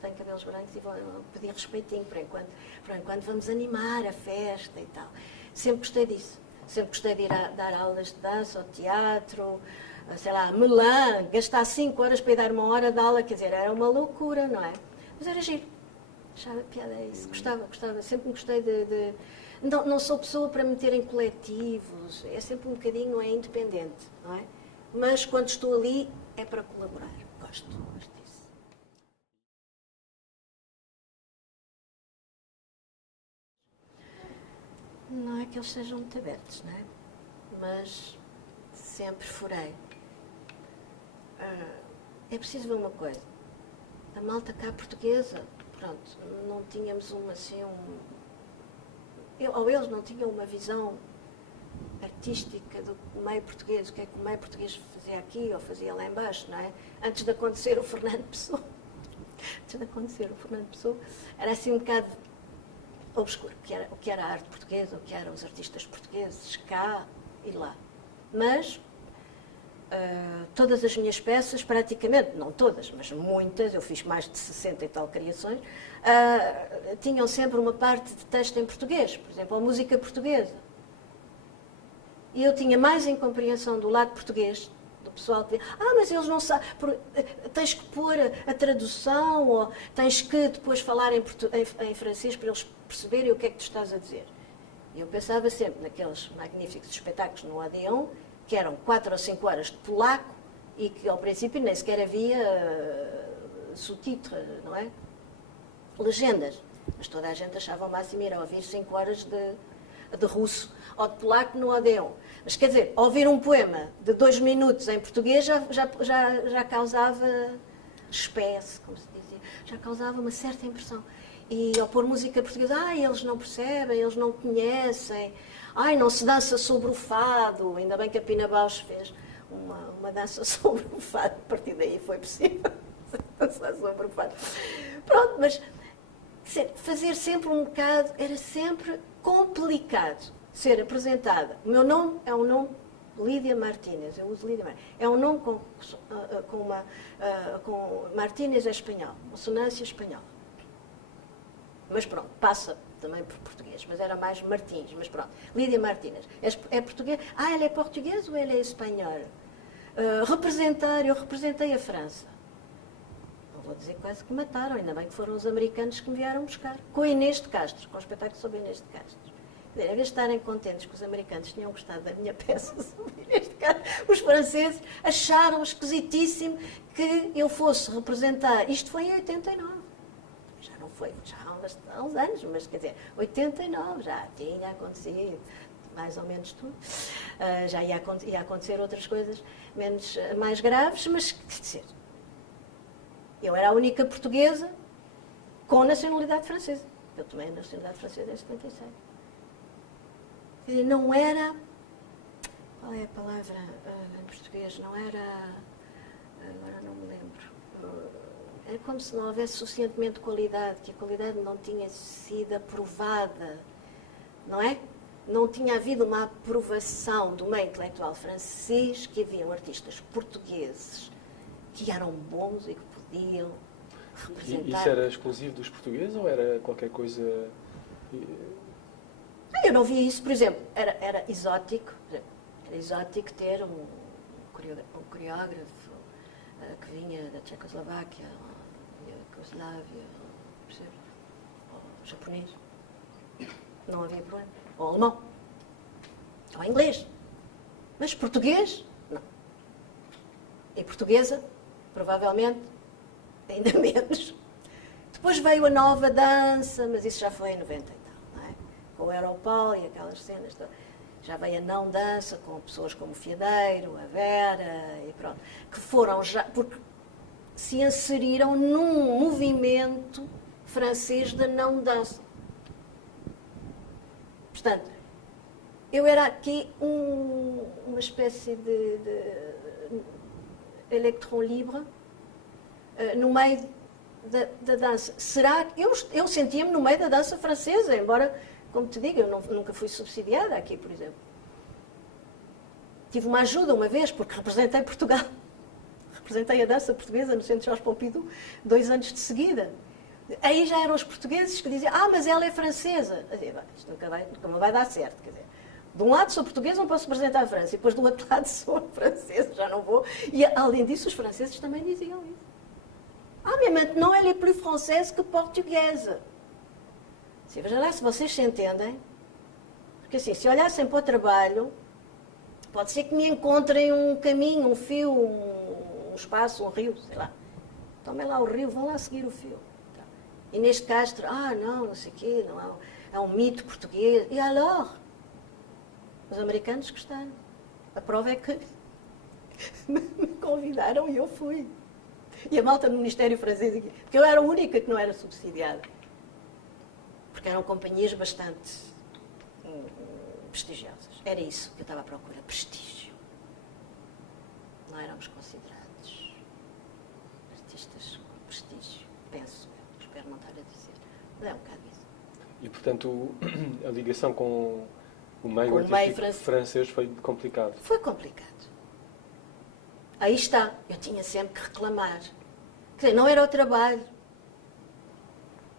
tenho cabelos brancos e vou pedir respeitinho, por enquanto vamos animar a festa e tal. Sempre gostei disso. Sempre gostei de ir dar aulas de dança, ao teatro, sei lá, Melã, gastar 5 horas para ir dar 1 hora de aula, quer dizer, era uma loucura, não é? Mas era giro. Achava piada a isso. Gostava. Sempre gostei de... Não sou pessoa para meter em coletivos, é sempre um bocadinho, não é independente, não é? Mas quando estou ali é para colaborar. Gosto disso. Não é que eles sejam muito abertos, não é? Mas sempre furei. É preciso ver uma coisa. A malta cá portuguesa, pronto, não tínhamos ou eles não tinham uma visão artística do meio português, o que é que o meio português fazia aqui ou fazia lá embaixo, não é? Antes de acontecer o Fernando Pessoa. Era assim um bocado obscuro, o que era a arte portuguesa, o que eram os artistas portugueses, cá e lá. Mas todas as minhas peças, praticamente, não todas, mas muitas, eu fiz mais de 60 e tal criações, tinham sempre uma parte de texto em português, por exemplo, a música portuguesa. E eu tinha mais incompreensão do lado português, do pessoal que dizia, mas eles não sabem, tens que pôr a tradução, ou tens que depois falar em francês para eles perceberem o que é que tu estás a dizer. E eu pensava sempre naqueles magníficos espetáculos no Odeon, que eram 4 ou 5 horas de polaco e que ao princípio nem sequer havia subtítulo, não é? Legendas. Mas toda a gente achava o máximo ir a ouvir 5 horas de russo ou de polaco no Odeon. Mas quer dizer, ouvir um poema de 2 minutos em português já causava espécie, como se dizia, já causava uma certa impressão. E ao pôr música portuguesa, eles não percebem, eles não conhecem, não se dança sobre o fado. Ainda bem que a Pina Bausch fez uma dança sobre o fado, a partir daí foi possível dançar sobre o fado. Pronto, mas fazer sempre um bocado, era sempre complicado ser apresentada. O meu nome é um nome Lídia Martínez, eu uso Lídia Martínez. É um nome com Martínez é espanhol, consonância espanhola. Mas pronto, passa também por português, mas era mais Martins, mas pronto. Lídia Martínez, é português? Ela é portuguesa ou ela é espanhola? Eu representei a França. Não vou dizer quase que mataram, ainda bem que foram os americanos que me vieram buscar. Com a Inês de Castro, com o espetáculo sobre a Inês de Castro. Em vez de estarem contentes que os americanos tinham gostado da minha peça sobre Inês de Castro, os franceses acharam esquisitíssimo que eu fosse representar. Isto foi em 89. Já não foi, já há uns anos, mas quer dizer, 89 já tinha acontecido, mais ou menos tudo. Já ia acontecer outras coisas mais graves, mas quer dizer, eu era a única portuguesa com nacionalidade francesa. Eu tomei a nacionalidade francesa em 76. Quer dizer, não era... Qual é a palavra em português? Não era... Agora não me lembro. É como se não houvesse suficientemente qualidade, que a qualidade não tinha sido aprovada, não é? Não tinha havido uma aprovação do meio intelectual francês, que haviam artistas portugueses que eram bons e que podiam representar... E isso era exclusivo dos portugueses ou era qualquer coisa... Eu não via isso, por exemplo, era exótico ter um coreógrafo que vinha da Tchecoslováquia, Yugoslávia, ou japonês, não havia problema, ou alemão, ou inglês, mas português, não. E portuguesa, provavelmente, ainda menos. Depois veio a nova dança, mas isso já foi em 90 e tal, não é? Com o Europol e aquelas cenas todas. Já veio a não dança, com pessoas como o Fiadeiro, a Vera, e pronto, que foram já, porque se inseriram num movimento francês de não dança. Portanto, eu era aqui uma espécie de electron livre no meio da dança. Será que eu sentia-me no meio da dança francesa, embora, como te digo, eu nunca fui subsidiada aqui, por exemplo. Tive uma ajuda uma vez, porque representei Portugal. Representei a dança portuguesa no Centro Jorge Pompidou 2 anos de seguida. Aí já eram os portugueses que diziam, mas ela é francesa. Eu dizia, isto nunca vai dar certo. Quer dizer, de um lado sou portuguesa, não posso representar a França, e depois do outro lado sou francesa, já não vou. E além disso, os franceses também diziam isso. Mais maintenant elle est plus française que portuguesa. Veja lá se vocês se entendem. Porque assim, se olhassem para o trabalho, pode ser que me encontrem um caminho, um fio, um espaço, um rio, sei lá. Tomem lá o rio, vão lá seguir o fio. Inês de Castro, não sei o quê, não é um mito português. E alors? Os americanos gostaram. A prova é que me convidaram e eu fui. E a malta no Ministério francês aqui, porque eu era a única que não era subsidiada. Porque eram companhias bastante prestigiosas. Era isso que eu estava à procura, prestígio. Não éramos considerados artistas com prestígio, penso. Espero não estar a dizer. Mas é um bocado isso. E, portanto, a ligação com o meio artístico francês foi complicado? Foi complicado. Aí está. Eu tinha sempre que reclamar. Quer dizer, não era o trabalho.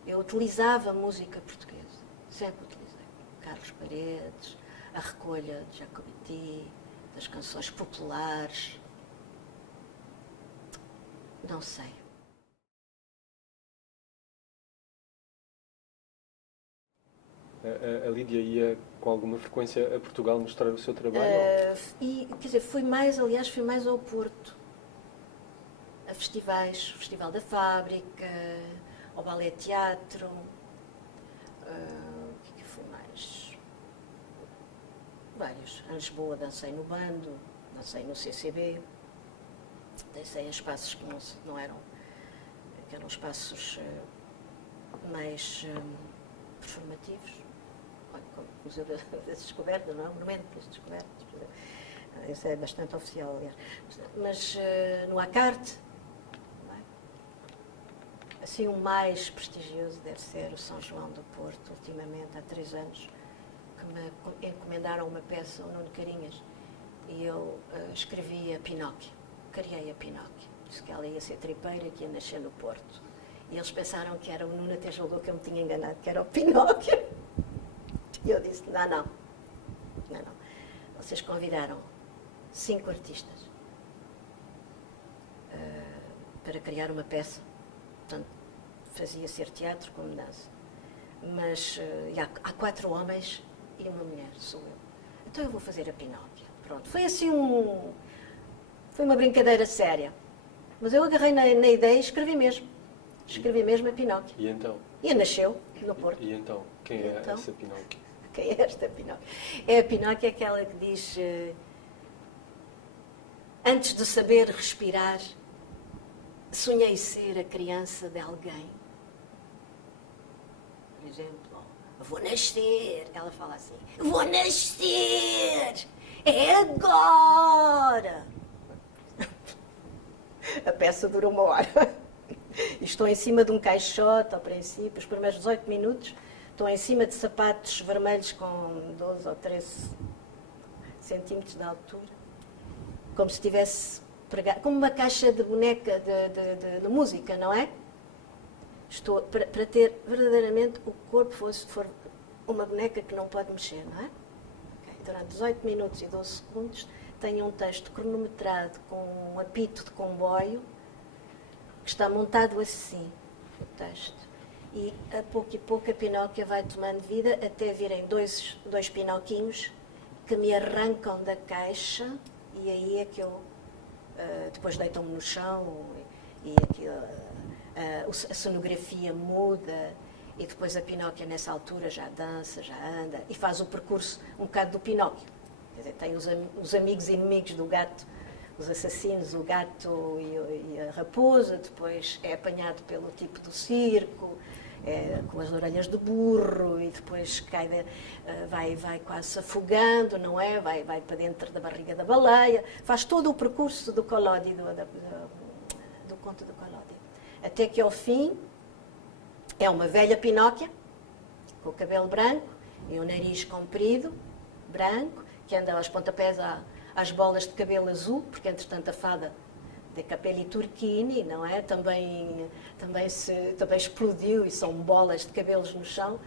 Eu utilizava a música portuguesa. Sempre utilizei. Carlos Paredes, a recolha de Jacobiti, das canções populares. Não sei. A Lídia ia com alguma frequência a Portugal mostrar o seu trabalho? Quer dizer, fui mais ao Porto. A festivais, o Festival da Fábrica, ao Ballet Teatro. O que fui mais? Vários. Em Lisboa dancei no Bando, dancei no CCB, dancei em espaços que não eram, que eram espaços mais performativos. Como o Museu das Descobertas, não é? O Monumento das Descobertas. Esse é bastante oficial, aliás. Mas no ACARTE, não é? Assim, o mais prestigioso deve ser o São João do Porto, ultimamente, há 3 anos, que me encomendaram uma peça, o Nuno Carinhas, e eu escrevi a Pinóquio, criei a Pinóquio. Disse que ela ia ser tripeira, que ia nascer no Porto. E eles pensaram que era o Nuno, até julgou que eu me tinha enganado, que era o Pinóquio. E eu disse, não. Vocês convidaram 5 artistas para criar uma peça. Portanto, fazia ser teatro como dança. Mas há 4 homens e uma mulher, sou eu. Então eu vou fazer a Pinóquio. Pronto, foi assim foi uma brincadeira séria. Mas eu agarrei na ideia e escrevi mesmo. Escrevi mesmo a Pinóquio. E então? E nasceu no Porto. E então? Quem é essa Pinóquio? Quem é esta Pinóquio? É a Pinóquio aquela que diz, antes de saber respirar, sonhei ser a criança de alguém. Por exemplo, vou nascer. Ela fala assim, vou nascer! É agora! A peça dura 1 hora. Estou em cima de um caixote, ao princípio, os primeiros 18 minutos, estou em cima de sapatos vermelhos com 12 ou 13 centímetros de altura, como se tivesse pregado, como uma caixa de boneca de música, não é? Estou para ter verdadeiramente o corpo for uma boneca que não pode mexer, não é? Okay. Durante 18 minutos e 12 segundos tenho um texto cronometrado com um apito de comboio que está montado assim, o texto. E a pouco e pouco a Pinóquia vai tomando vida até virem dois Pinoquinhos que me arrancam da caixa e aí é que eu depois deitam-me no chão e aquilo, a cenografia muda e depois a Pinóquia nessa altura já dança, já anda e faz o percurso um bocado do Pinóquio. Quer dizer, tem os amigos e inimigos do gato os assassinos, o gato e a raposa, depois é apanhado pelo tipo do circo, com as orelhas de burro, e depois vai quase se afogando, não é? Vai para dentro da barriga da baleia, faz todo o percurso do Collodi, do conto do Collodi. Até que ao fim é uma velha Pinóquia, com o cabelo branco e o nariz comprido, branco, que anda aos pontapés às bolas de cabelo azul, porque entretanto a fada de Capelli Turchini, não é? Também explodiu e são bolas de cabelos no chão.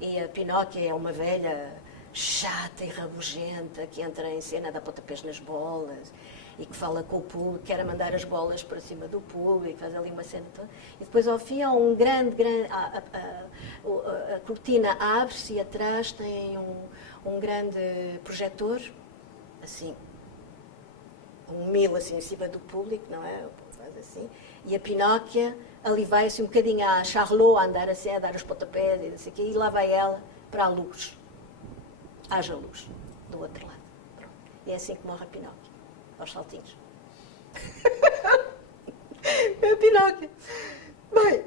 E a Pinóquia é uma velha chata e rabugenta que entra em cena, dá pontapés nas bolas e que fala com o público, quer mandar as bolas para cima do público, faz ali uma cena toda. E depois ao fim há um grande a cortina abre-se e atrás tem um grande projetor, assim, 1000 assim em cima do público, não é? Faz assim. E a Pinóquia ali vai assim um bocadinho à Charlot, a andar assim, a dar os pontapés e não sei o quê, e lá vai ela para a luz. Haja luz, do outro lado. Pronto. E é assim que morre a Pinóquia, aos saltinhos. A Pinóquia. Bem,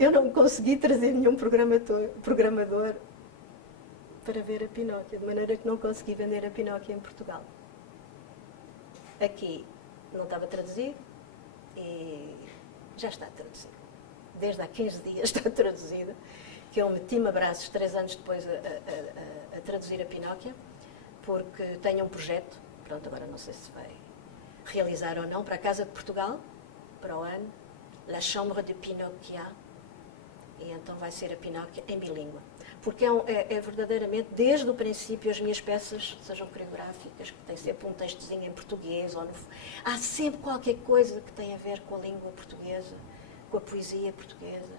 eu não consegui trazer nenhum programador para ver a Pinóquia, de maneira que não consegui vender a Pinóquia em Portugal. Aqui não estava traduzido e já está traduzido. Desde há 15 dias está traduzido, que eu meti-me a braços 3 anos depois a traduzir a Pinóquia, porque tenho um projeto, pronto, agora não sei se vai realizar ou não, para a Casa de Portugal, para o ano, La Chambre de Pinocchia, e então vai ser a Pinóquia em bilíngue. Porque é verdadeiramente, desde o princípio, as minhas peças, sejam coreográficas, que têm sempre um textozinho em português, há sempre qualquer coisa que tem a ver com a língua portuguesa, com a poesia portuguesa,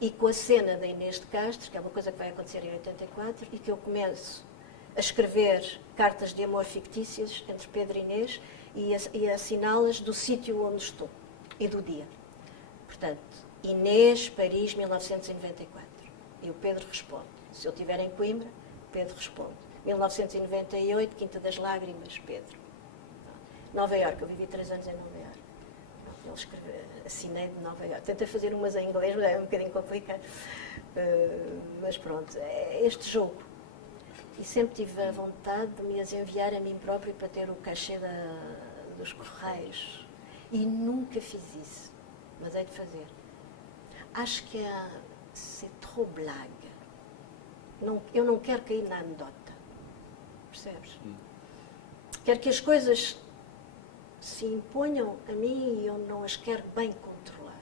e com a cena da Inês de Castro, que é uma coisa que vai acontecer em 84, e que eu começo a escrever cartas de amor fictícias entre Pedro e Inês e a assiná-las do sítio onde estou e do dia. Portanto, Inês, Paris, 1994. E o Pedro responde. Se eu estiver em Coimbra, Pedro responde. 1998, Quinta das Lágrimas, Pedro. Nova Iorque, eu vivi 3 anos em Nova Iorque. Ele escreveu, assinei de Nova Iorque. Tentei fazer umas em inglês, mas é um bocadinho complicado. Mas pronto, é este jogo. E sempre tive a vontade de me as enviar a mim próprio para ter o cachê dos correios. E nunca fiz isso. Mas hei de fazer. Acho que c'est trop blague. Eu não quero cair na anedota. Percebes? Quero que as coisas se imponham a mim e eu não as quero bem controlar.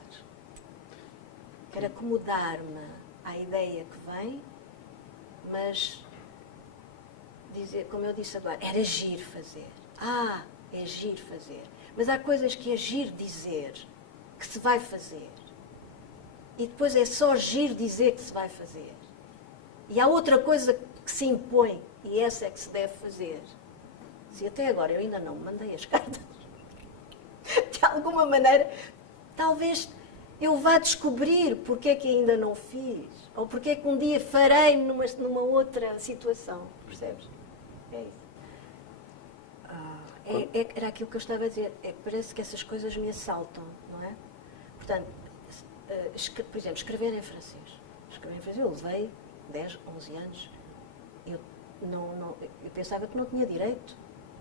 Quero acomodar-me à ideia que vem, mas dizer, como eu disse agora, era giro fazer. É giro fazer. Mas há coisas que é giro dizer, que se vai fazer. E depois é só giro dizer que se vai fazer. E há outra coisa que se impõe, e essa é que se deve fazer. Se até agora eu ainda não mandei as cartas, de alguma maneira, talvez eu vá descobrir porque é que ainda não fiz, ou porque é que um dia farei numa outra situação, percebes? É isso. Era aquilo que eu estava a dizer, parece que essas coisas me assaltam, não é? Portanto, por exemplo, escrever em francês. Eu levei 10, 11 anos, eu pensava que não tinha direito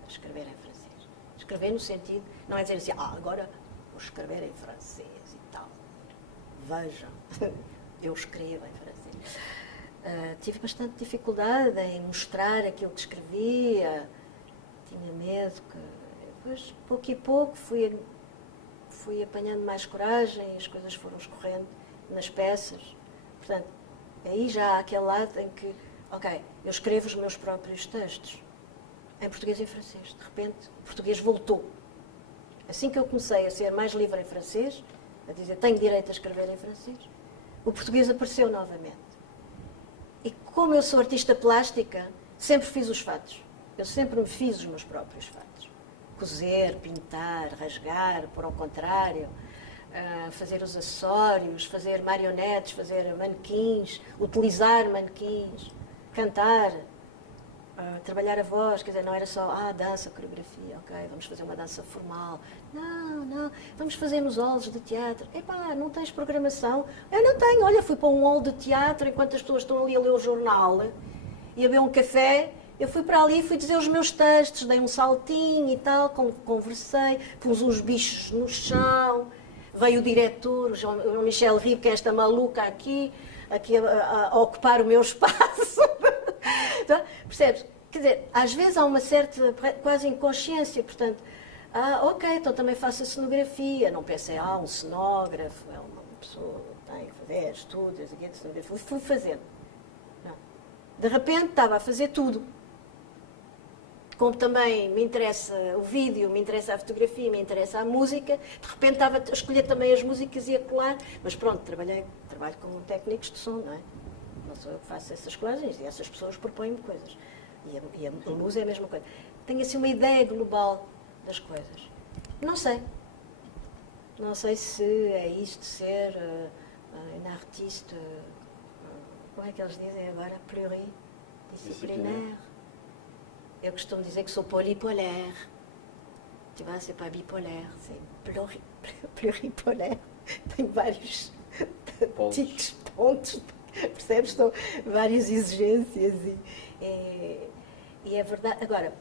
a escrever em francês. Escrever no sentido, não é dizer assim, agora vou escrever em francês e tal. Vejam, eu escrevo em francês. Tive bastante dificuldade em mostrar aquilo que escrevia, tinha medo que... Depois, pouco e pouco, fui apanhando mais coragem e as coisas foram escorrendo nas peças. Portanto, aí já há aquele lado em que, eu escrevo os meus próprios textos, em português e em francês. De repente, o português voltou. Assim que eu comecei a ser mais livre em francês, a dizer, tenho direito a escrever em francês, o português apareceu novamente. E como eu sou artista plástica, sempre fiz os fatos. Eu sempre me fiz os meus próprios fatos. Cozer, pintar, rasgar, pôr ao contrário, fazer os acessórios, fazer marionetes, fazer manequins, utilizar manequins, cantar. trabalhar a voz, quer dizer, não era só, dança, coreografia, ok, vamos fazer uma dança formal. Não, vamos fazer nos halls de teatro. Epá, não tens programação? Eu não tenho, olha, fui para um hall de teatro enquanto as pessoas estão ali a ler o jornal e a beber um café. Eu fui para ali, fui dizer os meus textos, dei um saltinho e tal, conversei, pus uns bichos no chão, veio o diretor, o Michel Ribe, que é esta maluca aqui a ocupar o meu espaço. Então, percebes? Quer dizer, às vezes há uma certa, quase inconsciência, portanto, ok, então também faço a cenografia, não pensei, um cenógrafo, é uma pessoa que tem que fazer estudos, aqui de cenografia, fui fazendo. Não. De repente estava a fazer tudo. Como também me interessa o vídeo, me interessa a fotografia, me interessa a música, de repente estava a escolher também as músicas e a colar, mas pronto, trabalho com técnicos de som, não é? Não sou eu que faço essas colagens e essas pessoas propõem-me coisas. E a luz é a mesma coisa. Tenho assim uma ideia global das coisas. Não sei. Não sei se é isto de ser um artista, como é que eles dizem agora? Pluridisciplinaire. Eu costumo dizer que sou polipolaire. Tu vois, c'est pas bipolaire, c'est pluripolaire. Tenho vários tiques, pontos, percebes? São várias exigências e é verdade. Agora,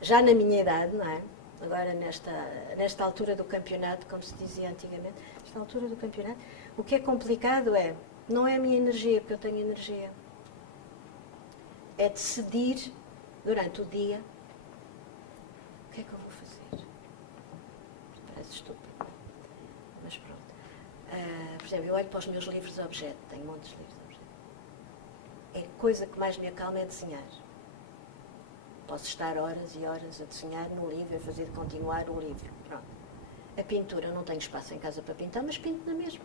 já na minha idade, não é? Agora, nesta altura do campeonato, como se dizia antigamente, nesta altura do campeonato, o que é complicado não é a minha energia, porque eu tenho energia. É decidir durante o dia o que é que eu vou fazer. Parece estúpido, mas pronto. Por exemplo, eu olho para os meus livros de objeto, tenho montes de livros de objeto. A coisa que mais me acalma é desenhar. Posso estar horas e horas a desenhar no livro, a fazer continuar o livro. Pronto. A pintura, eu não tenho espaço em casa para pintar, mas pinto na mesma.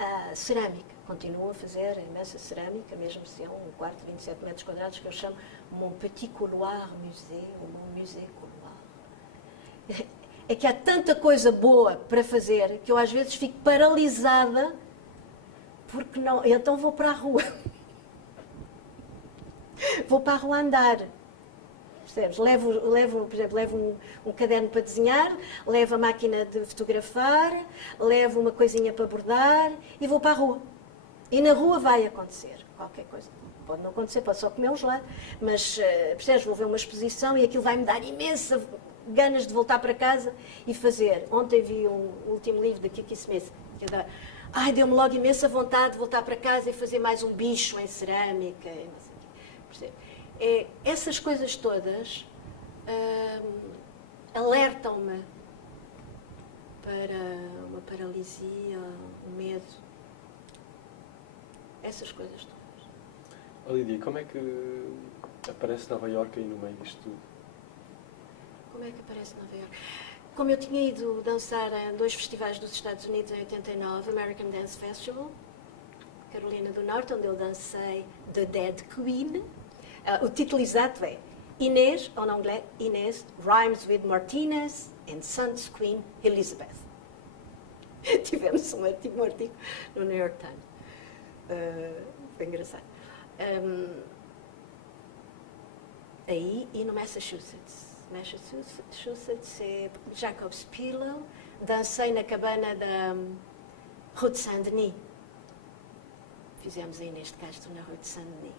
A cerâmica, continuo a fazer imensa cerâmica, mesmo se é um quarto de 27 metros quadrados, que eu chamo mon petit couloir musée, ou mon musée couloir. É que há tanta coisa boa para fazer que eu às vezes fico paralisada porque não. Então vou para a rua. Vou para a rua andar. Percebes? Por exemplo, levo um caderno para desenhar, levo a máquina de fotografar, levo uma coisinha para bordar e vou para a rua. E na rua vai acontecer qualquer coisa. Pode não acontecer, pode só comer um gelado, mas, percebes, vou ver uma exposição e aquilo vai-me dar imensa ganas de voltar para casa e fazer. Ontem vi um último livro de Kiki Smith, que deu-me logo imensa vontade de voltar para casa e fazer mais um bicho em cerâmica. E não sei o quê. Percebes? Essas coisas todas alertam-me para uma paralisia, um medo. Essas coisas todas. Lídia, como é que aparece Nova Iorque aí no meio disto tudo? Como é que aparece Nova Iorque? Como eu tinha ido dançar em 2 festivais dos Estados Unidos em 89, American Dance Festival, Carolina do Norte, onde eu dancei The Dead Queen. O título exato é Inês, ou em inglês, Inês Rhymes with Martinez and Sons Queen Elizabeth. Tivemos um artigo no New York Times. Foi engraçado. Aí e no Massachusetts. Massachusetts é Jacob's Pillow. Dancei na cabana da Rue de Saint-Denis. Fizemos aí neste Castro na Rue de Saint-Denis.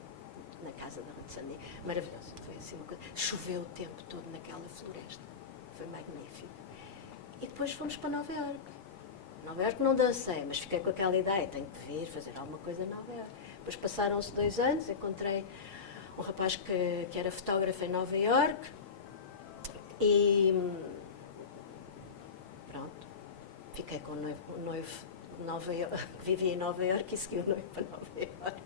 Na casa da Rue de Saint-Denis. Maravilhoso. Foi assim uma coisa. Choveu o tempo todo naquela floresta. Foi magnífico. E depois fomos para Nova Iorque. Nova Iorque não dancei, mas fiquei com aquela ideia. Tenho que vir fazer alguma coisa em Nova Iorque. Depois passaram-se 2 anos. Encontrei um rapaz que era fotógrafo em Nova Iorque. E pronto. Fiquei com o noivo de Nova Iorque. Vivi em Nova Iorque e segui o noivo para Nova Iorque.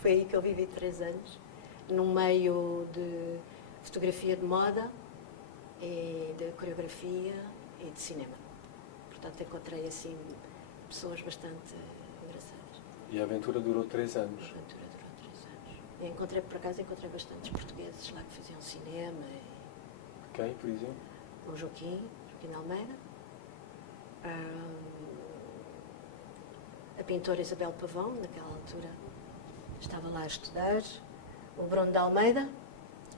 Foi aí que eu vivi 3 anos, no meio de fotografia de moda, e de coreografia e de cinema. Portanto, encontrei assim pessoas bastante engraçadas. E a aventura durou 3 anos? A aventura durou 3 anos. E por acaso encontrei bastantes portugueses lá que faziam cinema. Quem, por exemplo? O Joaquim Almeida. A pintora Isabel Pavão, naquela altura, estava lá a estudar. o Bruno de Almeida,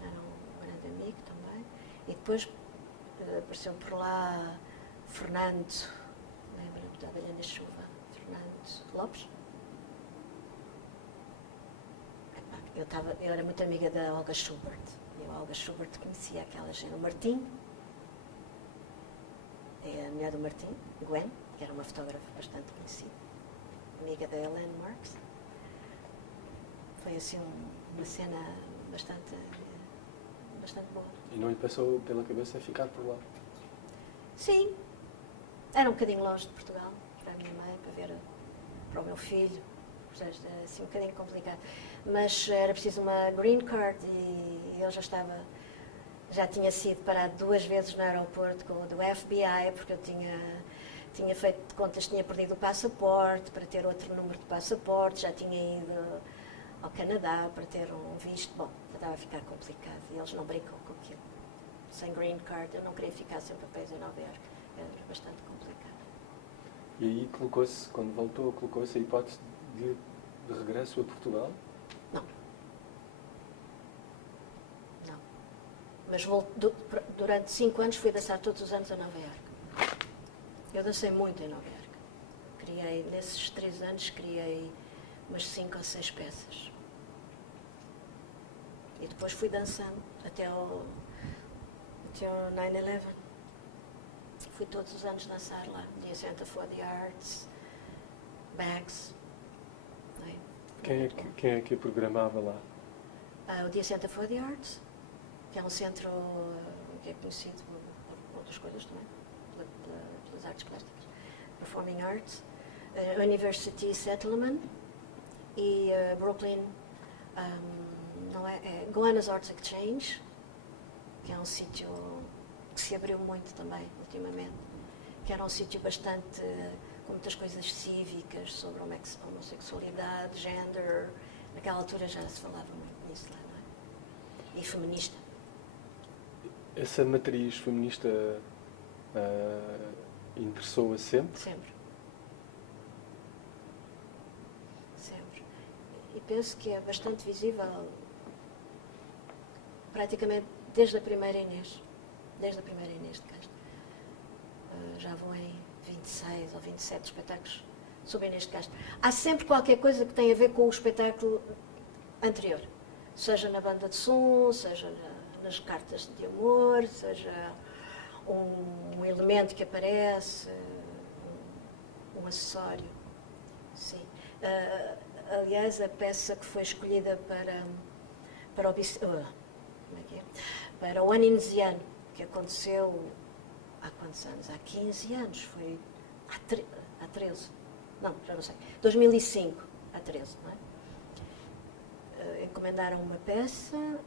era um grande amigo também, e depois apareceu por lá Fernando, lembra-me da Abelha na Chuva, Fernando Lopes. Eu era muito amiga da Olga Schubert. A Olga Schubert conhecia aquela gente. O Martim, é a mulher do Martim, Gwen, que era uma fotógrafa bastante conhecida, amiga da Hélène Marx. Foi assim uma cena bastante boa. E não lhe passou pela cabeça ficar por lá? Sim, era um bocadinho longe de Portugal, para a minha mãe, para o meu filho, portanto, era assim um bocadinho complicado. Mas era preciso uma green card e eu já tinha sido parado 2 vezes no aeroporto com o do FBI, porque eu tinha feito de contas, tinha perdido o passaporte para ter outro número de passaporte, já tinha ido ao Canadá para ter um visto. Bom, já estava a ficar complicado e eles não brincam com aquilo. Sem green card, eu não queria ficar sem papéis em Nova Iorque, era bastante complicado. E aí quando voltou, colocou-se a hipótese de ir de regresso a Portugal? Não. Mas durante 5 anos fui dançar todos os anos a Nova Iorque. Eu dancei muito em Nova Iorque. Nesses 3 anos, criei umas 5 ou 6 peças. E depois fui dançando até o 9/11. Fui todos os anos dançar lá. Dia Center for the Arts, Bags. Quem é que a programava lá? O Dia Center for the Arts, que é um centro que é conhecido por outras coisas também, pelas artes plásticas. Performing Arts, University Settlement e Brooklyn, Gowanus Arts Exchange, que é um sítio que se abriu muito também ultimamente, que era um sítio bastante com muitas coisas cívicas sobre homossexualidade, gender. Naquela altura já se falava muito nisso lá, não é? E feminista. Essa matriz feminista interessou-a sempre? Sempre. Sempre. E penso que é bastante visível praticamente desde a primeira Inês. Desde a primeira Inês de Castro. Já vou em 26 ou 27 espetáculos sobre Inês de Castro. Há sempre qualquer coisa que tem a ver com o espetáculo anterior. Seja na banda de som, seja nas cartas de amor, seja um elemento que aparece, um acessório. Sim. Aliás, a peça que foi escolhida para o ano indonesiano, que aconteceu há quantos anos? Há 15 anos, foi há 13. Não, já não sei. 2005, há 13, não é? Encomendaram uma peça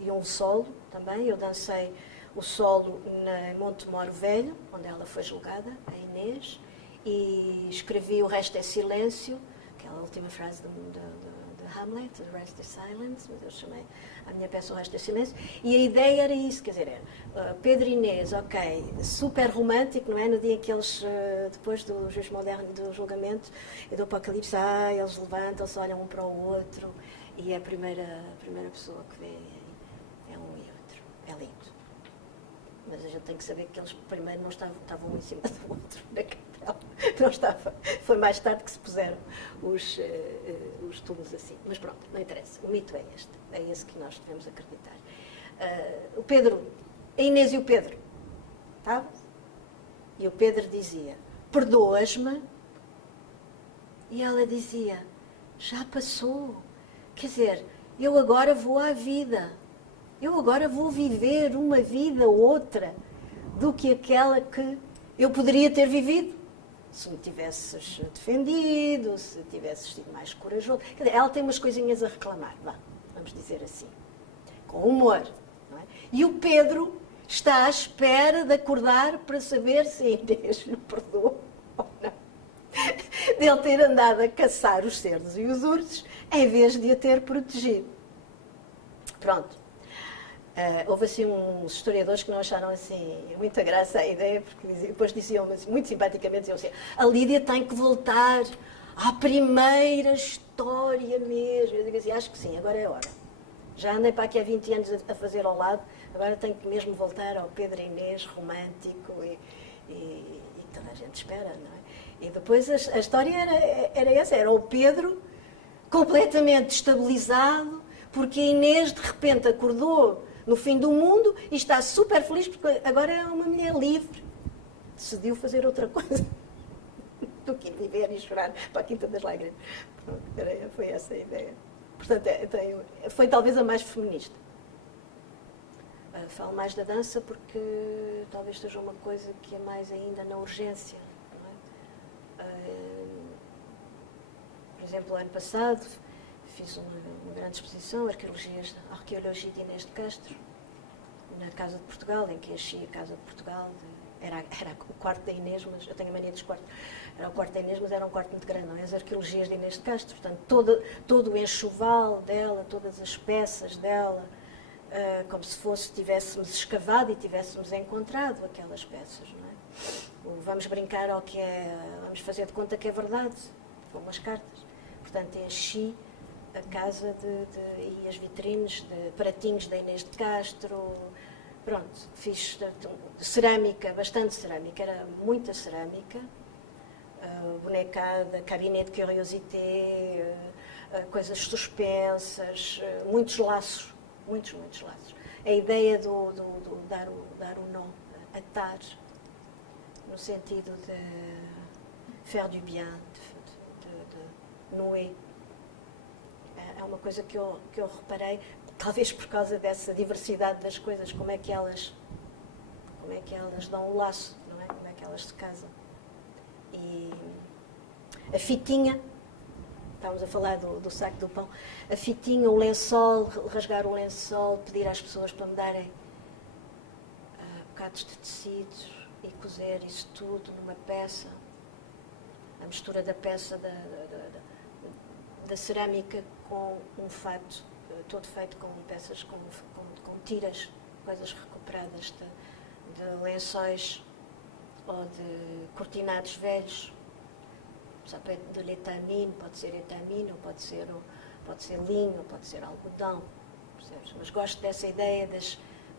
e um solo também. Eu dancei o solo em Montemoro Velho, onde ela foi julgada, a Inês, e escrevi O Resto é Silêncio, aquela última frase de Hamlet, The Rest is Silence, mas eu chamei a minha peça O Resto é Silêncio, e a ideia era isso, quer dizer, Pedro e Inês, ok, super romântico, não é? No dia em que eles, depois do juízo moderno, do julgamento e do apocalipse, eles levantam-se, olham um para o outro, e a primeira pessoa que vê é um e outro, é lindo. Mas a gente tem que saber que eles primeiro não estavam um em cima do outro na capela. Não estava. Foi mais tarde que se puseram os túmulos assim. Mas pronto, não interessa. O mito é este. É esse que nós devemos acreditar. O Pedro, a Inês e o Pedro. Tá? E o Pedro dizia, perdoas-me? E ela dizia, já passou. Quer dizer, eu agora vou à vida. Eu agora vou viver uma vida outra do que aquela que eu poderia ter vivido se me tivesses defendido, se tivesses sido mais corajoso. Quer dizer, ela tem umas coisinhas a reclamar, vamos dizer assim, com humor. Não é? E o Pedro está à espera de acordar para saber se a Inês lhe perdoou ou não. Dele ter andado a caçar os cerdos e os ursos em vez de a ter protegido. Pronto. Houve assim uns historiadores que não acharam assim muita graça a ideia, porque depois diziam assim, muito simpaticamente, diziam assim, a Lídia tem que voltar à primeira história mesmo. Eu digo assim, acho que sim, agora é a hora. Já andei para aqui há 20 anos a fazer ao lado, agora tenho que mesmo voltar ao Pedro e Inês romântico e toda a gente espera, não é? E depois a história era essa, era o Pedro completamente estabilizado, porque a Inês de repente acordou no fim do mundo e está super feliz porque agora é uma mulher livre. Decidiu fazer outra coisa do que viver e chorar para a Quinta das Lágrimas. Pronto, foi essa a ideia. Portanto, foi talvez a mais feminista. Falo mais da dança porque talvez seja uma coisa que é mais ainda na urgência. Não é? Por exemplo, ano passado fiz uma grande exposição, Arqueologia de Inês de Castro, na Casa de Portugal, em que enchi a Casa de Portugal. Era o quarto da Inês, mas eu tenho a mania dos quartos. Era o quarto da Inês, mas era um quarto muito grande, não é? As arqueologias de Inês de Castro, portanto, todo o enxoval dela, todas as peças dela, como se tivéssemos escavado e tivéssemos encontrado aquelas peças, não é? Vamos brincar ao que é, vamos fazer de conta que é verdade, com umas cartas. Portanto, enchi a casa e as vitrines de pratinhos da Inês de Castro. Pronto, fiz cerâmica, bastante cerâmica, era muita cerâmica, bonecada, cabinet de curiosité, coisas suspensas, muitos laços, muitos laços. A ideia do dar o nó, atar, no sentido de faire du bien, de nouer. É uma coisa que eu reparei, talvez por causa dessa diversidade das coisas, como é que elas dão um laço, não é? Como é que elas se casam. E a fitinha, estávamos a falar do saco do pão, a fitinha, o lençol, rasgar o lençol, pedir às pessoas para me darem bocados de tecidos e cozer isso tudo numa peça, a mistura da peça da cerâmica com um fato todo feito com peças, com tiras, coisas recuperadas de lençóis ou de cortinados velhos. De letamine, pode ser etamine, ou pode ser linho, ou pode ser algodão. Percebes? Mas gosto dessa ideia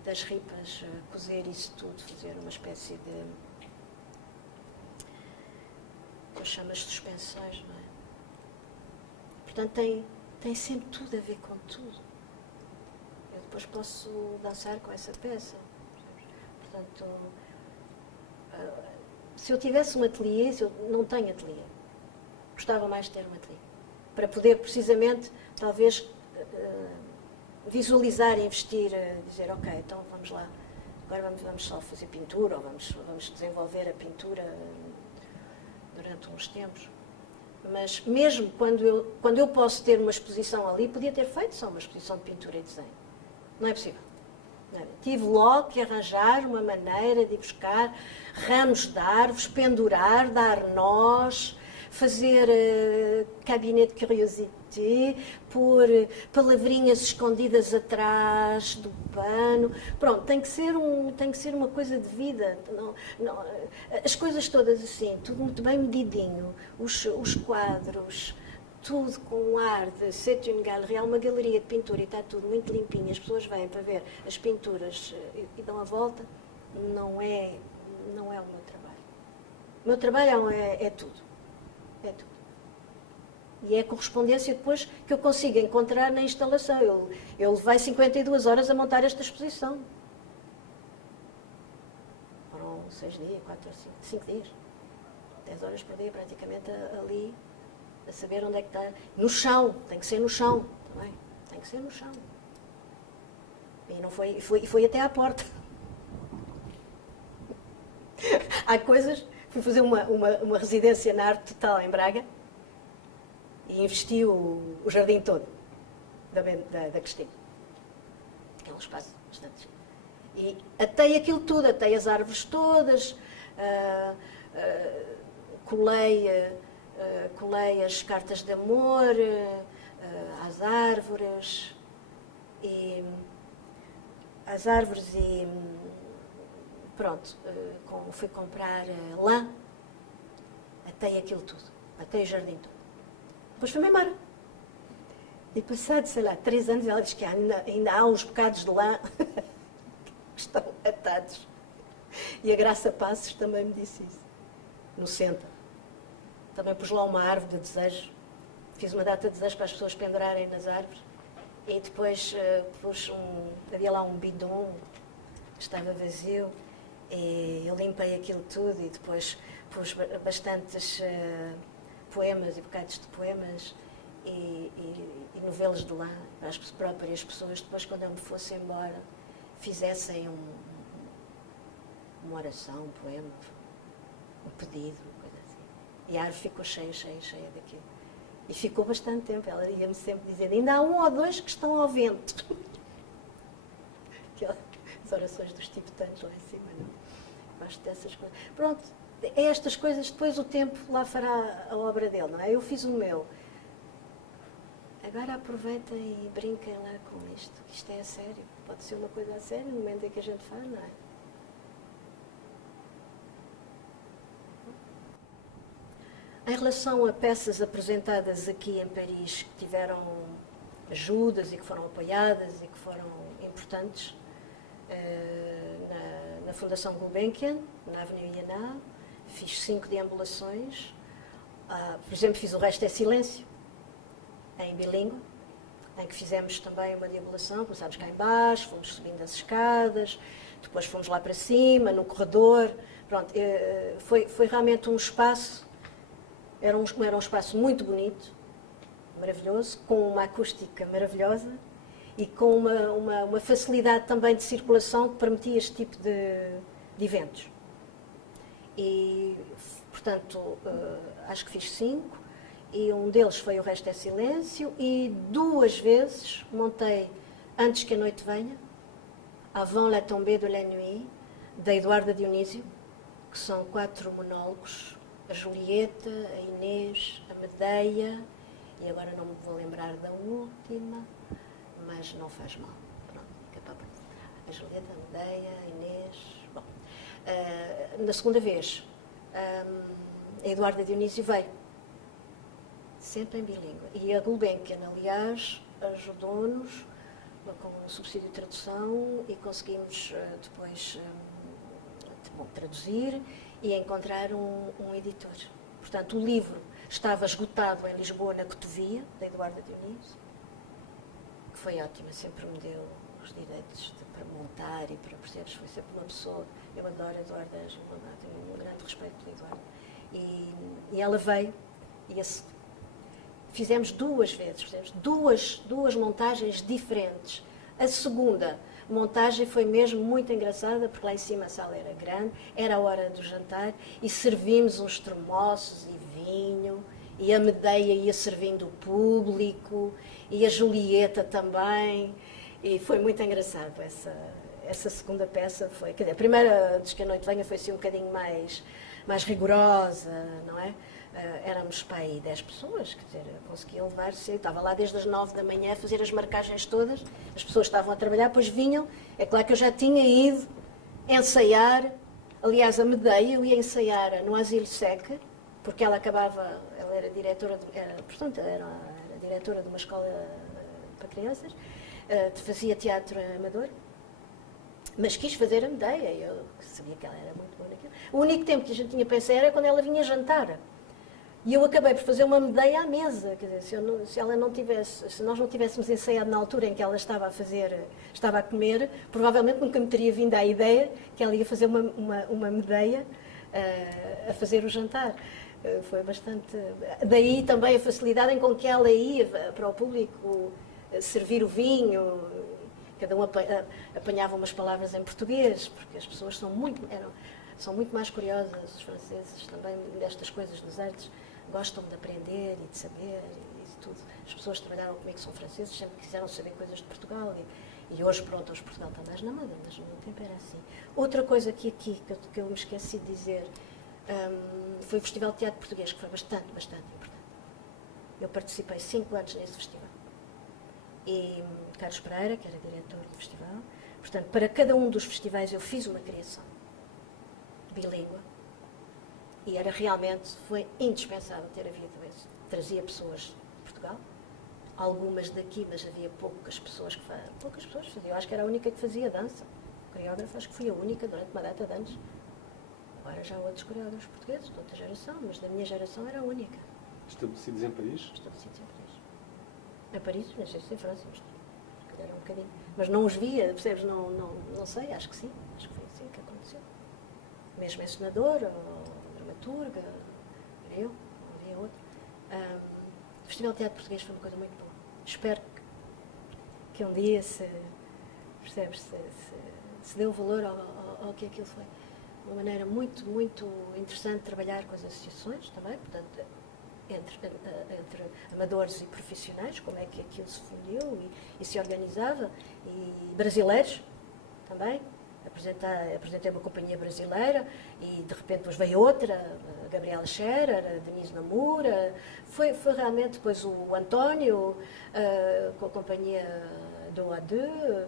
das ripas, cozer isso tudo, fazer uma espécie de... eu chamo as suspensões, não é? Portanto, tem sempre tudo a ver com tudo. Eu depois posso dançar com essa peça. Portanto, se eu tivesse um ateliê, se eu não tenho ateliê, gostava mais de ter um ateliê, para poder precisamente, talvez, visualizar, investir, dizer, ok, então vamos lá, agora vamos só fazer pintura, ou vamos desenvolver a pintura durante uns tempos. Mas mesmo quando eu posso ter uma exposição ali, podia ter feito só uma exposição de pintura e desenho. Não é possível. Não é? Tive logo que arranjar uma maneira de ir buscar ramos de árvores, pendurar, dar nós, fazer cabinet de curiosité, pôr palavrinhas escondidas atrás do pano. Pronto, tem que ser uma coisa de vida. Não, as coisas todas assim, tudo muito bem medidinho, os quadros, tudo com um ar de c'est une galerie, uma galeria de pintura e está tudo muito limpinho, as pessoas vêm para ver as pinturas e dão a volta. Não é o meu trabalho. O meu trabalho é tudo. É tudo. E é a correspondência depois que eu consigo encontrar na instalação. Eu levei 52 horas a montar esta exposição. Foram 6 dias, 4 ou 5 dias. 10 horas por dia, praticamente, ali, a saber onde é que está. No chão, tem que ser no chão também. Tem que ser no chão. E não foi até à porta. Há coisas... Fui fazer uma residência na Arte Total em Braga e investi o jardim todo da Cristina. É um espaço bastante. E atei aquilo tudo, atei as árvores todas, colei as cartas de amor às árvores e pronto, fui comprar lã, atei aquilo tudo, atei o jardim todo. Depois foi-me embora. E passado, sei lá, 3 anos, ela diz que ainda há uns bocados de lã que estão atados. E a Graça Passos também me disse isso, no centro. Também pus lá uma árvore de desejo. Fiz uma data de desejo para as pessoas pendurarem nas árvores. E depois havia lá um bidon que estava vazio. E eu limpei aquilo tudo e depois pus bastantes poemas e bocados de poemas e novelos de lá, para as próprias pessoas, depois, quando eu me fosse embora, fizessem uma oração, um poema, um pedido, coisa assim. E a árvore ficou cheia daquilo. E ficou bastante tempo. Ela ia-me sempre dizendo, ainda há 1 ou 2 que estão ao vento. As orações dos tibetanos lá em cima, não? Gosto dessas coisas. Pronto, é estas coisas, depois o tempo lá fará a obra dele, não é? Eu fiz o meu. Agora aproveitem e brinquem lá com isto. Isto é a sério. Pode ser uma coisa a sério no momento em que a gente faz, não é? Em relação a peças apresentadas aqui em Paris que tiveram ajudas e que foram apoiadas e que foram importantes, na Fundação Gulbenkian, na Avenida Ianá, fiz 5 deambulações. Por exemplo, fiz O Resto é Silêncio, em bilíngue, em que fizemos também uma deambulação. Começámos cá em baixo, fomos subindo as escadas, depois fomos lá para cima, no corredor. Pronto, foi realmente um espaço, era um espaço muito bonito, maravilhoso, com uma acústica maravilhosa e com uma facilidade também de circulação que permitia este tipo de eventos. E, portanto, acho que fiz 5. E um deles foi O Resto é Silêncio, e 2 vezes montei Antes que a Noite Venha, Avant la tombée de la nuit, da Eduarda Dionísio, que são 4 monólogos, a Julieta, a Inês, a Medeia, e agora não me vou lembrar da última, mas não faz mal. Pronto, a Julieta, a Medeia, a Inês... Bom, na segunda vez, a Eduarda Dionísio veio, sempre em bilíngue. E a Gulbenkian, aliás, ajudou-nos com um subsídio de tradução e conseguimos depois traduzir e encontrar um editor. Portanto, o livro estava esgotado em Lisboa, na Cotovia, da Eduarda Dionísio, que foi ótima, sempre me deu os direitos para montar e para perceber. Foi sempre uma pessoa, eu adoro a Eduarda, tenho um grande respeito pela Eduarda. E ela veio e fizemos 2 vezes, fizemos duas montagens diferentes. A segunda montagem foi mesmo muito engraçada, porque lá em cima a sala era grande, era a hora do jantar, e servimos uns termossos e vinho, e a Medeia ia servindo o público, e a Julieta também, e foi muito engraçado essa segunda peça. Quer dizer, a primeira, Diz que a Noite Venha, foi assim um bocadinho mais rigorosa, não é? Éramos para aí 10 pessoas, quer dizer, eu conseguia levar-se, estava lá desde as 9 da manhã a fazer as marcagens todas, as pessoas estavam a trabalhar, depois vinham, é claro que eu já tinha ido ensaiar, aliás, a Medeia, eu ia ensaiar no Asilo Sec, porque ela era diretora, era diretora de uma escola para crianças, fazia teatro amador, mas quis fazer a Medeia, eu sabia que ela era muito boa naquilo. O único tempo que a gente tinha para ensaiar era quando ela vinha jantar. E eu acabei por fazer uma Medeia à mesa, quer dizer, se nós não tivéssemos ensaiado na altura em que ela estava a comer, provavelmente nunca me teria vindo à ideia que ela ia fazer uma Medeia a fazer o jantar. Foi bastante... Daí também a facilidade em com que ela ia para o público servir o vinho, cada um apanhava umas palavras em português, porque as pessoas são muito mais curiosas, os franceses também, destas coisas das artes, gostam de aprender e de saber e de tudo. As pessoas que trabalharam comigo, que são franceses, sempre quiseram saber coisas de Portugal e hoje, pronto, hoje Portugal está mais na moda, mas no meu tempo era assim. Outra coisa que eu me esqueci de dizer foi o Festival de Teatro Português, que foi bastante importante. Eu participei 5 anos nesse festival. E Carlos Pereira, que era diretor do festival, portanto, para cada um dos festivais eu fiz uma criação bilíngue. E foi indispensável ter havido isso. Trazia pessoas Portugal. Algumas daqui, mas havia poucas pessoas que faziam. Eu acho que era a única que fazia dança. Coreógrafa, acho que fui a única durante uma data de anos. Agora já há outros coreógrafos portugueses, de outra geração, mas da minha geração era a única. Estabelecidos em Paris? Estabelecidos em Paris. Em Paris, não sei se em França, mas se calhar um bocadinho. Mas não os via, percebes? Não sei, acho que sim. Acho que foi assim que aconteceu. Mesmo encenadora, ou dramaturga, era eu, não havia outro. O Festival de Teatro Português foi uma coisa muito boa. Espero que um dia percebes, se dê o valor ao que aquilo foi. Uma maneira muito, muito interessante de trabalhar com as associações também, portanto, entre amadores e profissionais, como é que aquilo se fundiu e se organizava, e brasileiros também. Apresentei uma companhia brasileira e de repente depois veio outra, a Gabriela Scherer, a Denise Namura, foi realmente depois o António, com a companhia do A2,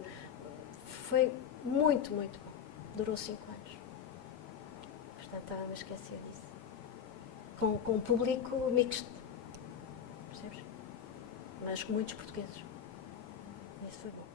foi muito, muito bom. Durou 5 anos. Portanto, estava a esquecer disso. Com um público mixto, percebes? Mas com muitos portugueses. Isso foi bom.